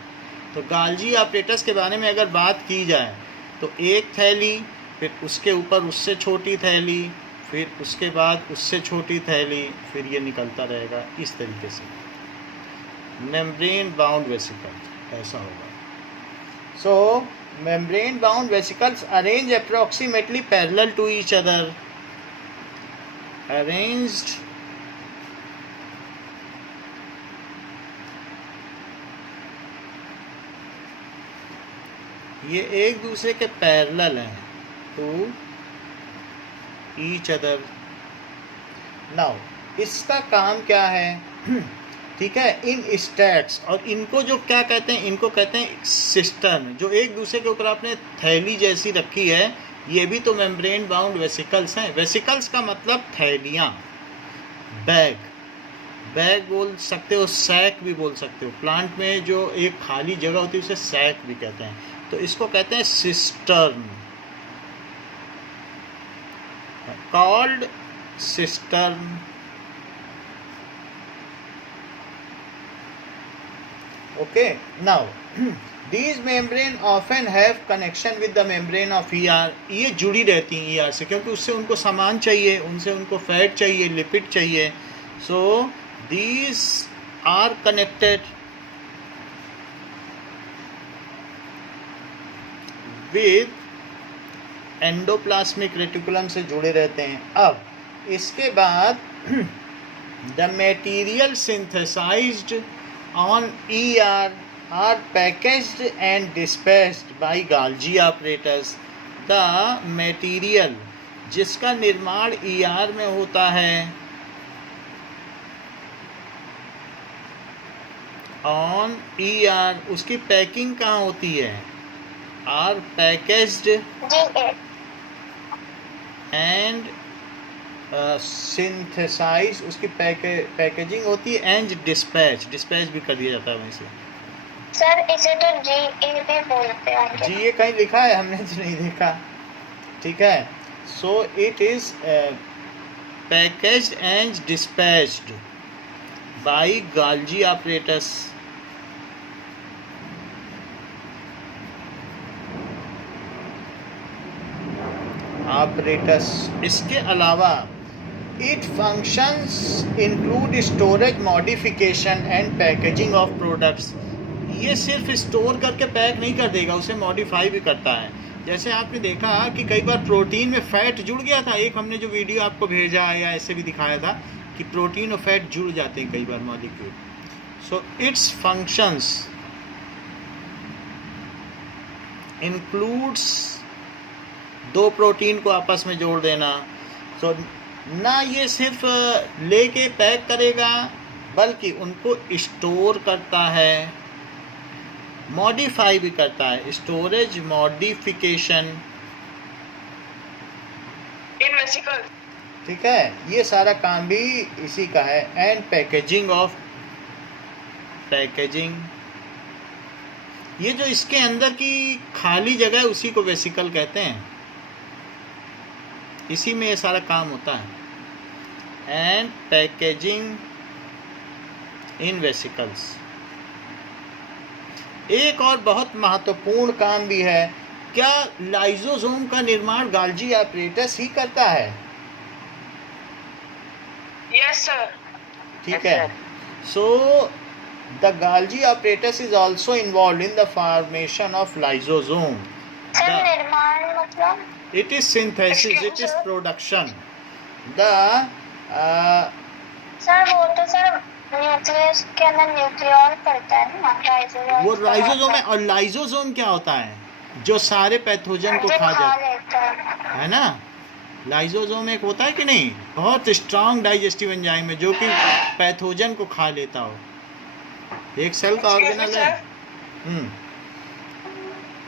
तो गोल्गी ऑपरेटर्स के बारे में अगर बात की जाए तो एक थैली, फिर उसके ऊपर उससे छोटी थैली, फिर उसके बाद उससे छोटी थैली, फिर ये निकलता रहेगा इस तरीके से। मेम्ब्रेन बाउंड वेसिकल ऐसा होगा। सो membrane bound vesicles arranged approximately parallel to each other, arranged ये एक दूसरे के पैरेलल हैं, टू ईच अदर। नाउ इसका काम क्या है, ठीक है, इन स्टैट्स, और इनको जो क्या कहते हैं, इनको कहते हैं सिस्टर्न, जो एक दूसरे के ऊपर आपने थैली जैसी रखी है, ये भी तो मेम्ब्रेन बाउंड वेसिकल्स हैं। वेसिकल्स का मतलब थैलियाँ, बैग, बैग बोल सकते हो, सैक भी बोल सकते हो। प्लांट में जो एक खाली जगह होती है उसे सैक भी कहते हैं। तो इसको कहते हैं cistern, called cistern. Okay, now These membrane often have connection with the membrane of ER. ये जुड़ी रहती हैं ER से, क्योंकि उससे उनको सामान चाहिए, उनसे उनको फैट चाहिए, लिपिड चाहिए। So these are connected with endoplasmic reticulum से जुड़े रहते हैं। अब इसके बाद the material synthesized on ER are packaged and dispatched by Golgi apparatus. The material जिसका निर्माण ER में होता है on ER, उसकी पैकिंग कहाँ होती है? are packaged and synthesized, उसकी पैकेजिंग होती है and डिस्पैच भी कर दिया जाता है वहीं से। सर इसे तो GA भी बोलते हैं। GA कहीं लिखा है? हमने तो नहीं देखा। ठीक है, so it is packaged and dispatched by Golgi apparatus। इसके अलावा it functions include storage, modification and packaging of products. ये सिर्फ स्टोर करके पैक नहीं कर देगा, उसे मॉडिफाई भी करता है। जैसे आपने देखा कि कई बार प्रोटीन में फैट जुड़ गया था, एक हमने जो वीडियो आपको भेजा या ऐसे भी दिखाया था कि प्रोटीन और फैट जुड़ जाते हैं कई बार molecule. So its functions includes दो प्रोटीन को आपस में जोड़ देना। सो ना ये सिर्फ लेके पैक करेगा बल्कि उनको स्टोर करता है, मॉडिफाई भी करता है। स्टोरेज, मॉडिफिकेशन इन वेसिकल, ठीक है, ये सारा काम भी इसी का है। एंड पैकेजिंग, ये जो इसके अंदर की खाली जगह है उसी को वेसिकल कहते हैं, इसी में ये सारा काम होता है। And packaging in vesicles. एक और बहुत महत्वपूर्ण काम भी है। क्या लाइजोसोम का निर्माण Golgi apparatus ही करता है? Yes sir. ठीक है, so the Golgi apparatus is also involved in the formation of lysosome. Sir निर्माण मतलब? It is synthesis, it is production. The sir वो तो सर न्यूक्लियस के अंदर न्यूक्लियॉल पड़ता है ना, लाइसोसोम। वो लाइसोसोम है। और लाइसोसोम क्या होता है? जो सारे पैथोजन को खा जाता है ना। लाइसोसोम एक होता है कि नहीं, बहुत स्ट्रांग डाइजेस्टिव एंजाइम है जो कि पैथोजन को खा लेता हो। एक सेल का ऑर्गेनल है।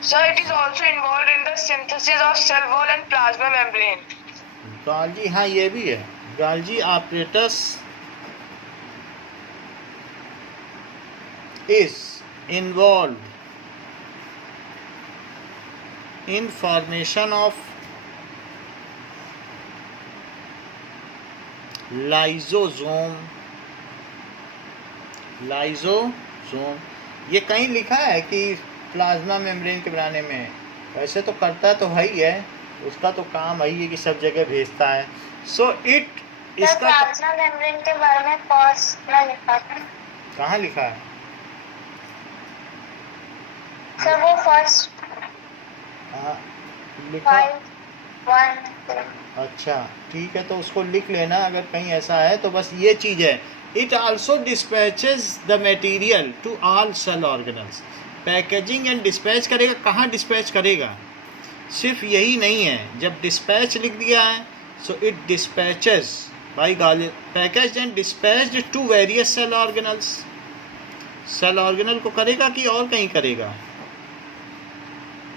Sir, it is also involved in the synthesis of cell wall and plasma membrane. Golgi, हाँ ये भी है। Golgi apparatus is involved in formation of lysosome। ये कहीं लिखा है कि प्लाज्मा मेम्ब्रेन के बनाने में, वैसे तो करता तो है ही है, उसका तो काम है कि सब जगह भेजता है। सो इट इसका प्लाज्मा मेम्ब्रेन के बारे में फर्स्ट में लिखा था। कहाँ लिखा है? सर वो फर्स्ट लिखा। 5:1। अच्छा ठीक है, तो उसको लिख लेना अगर कहीं ऐसा है तो। बस ये चीज़ है। It also dispatches the material to all cell organelles. Packaging and dispatch करेगा। कहाँ डिस्पैच करेगा? सिर्फ यही नहीं है, जब डिस्पैच लिख दिया है so it dispatches by Golgi package and dispatched to various cell organelles. Cell organelle को करेगा कि और कहीं करेगा?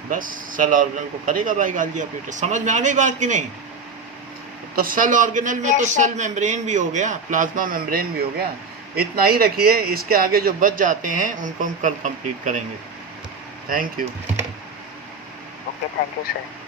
बस सेल ऑर्गेनल को करेगा बाय Golgi apparatus। समझ में आ गई बात कि नहीं? तो सेल ऑर्गेनल में तो सेल मेम्ब्रेन भी हो गया, प्लाज्मा मेम्ब्रेन भी हो गया। इतना ही रखिए, इसके आगे जो बच जाते हैं उनको हम कल कंप्लीट करेंगे। Thank you. Okay, thank you sir.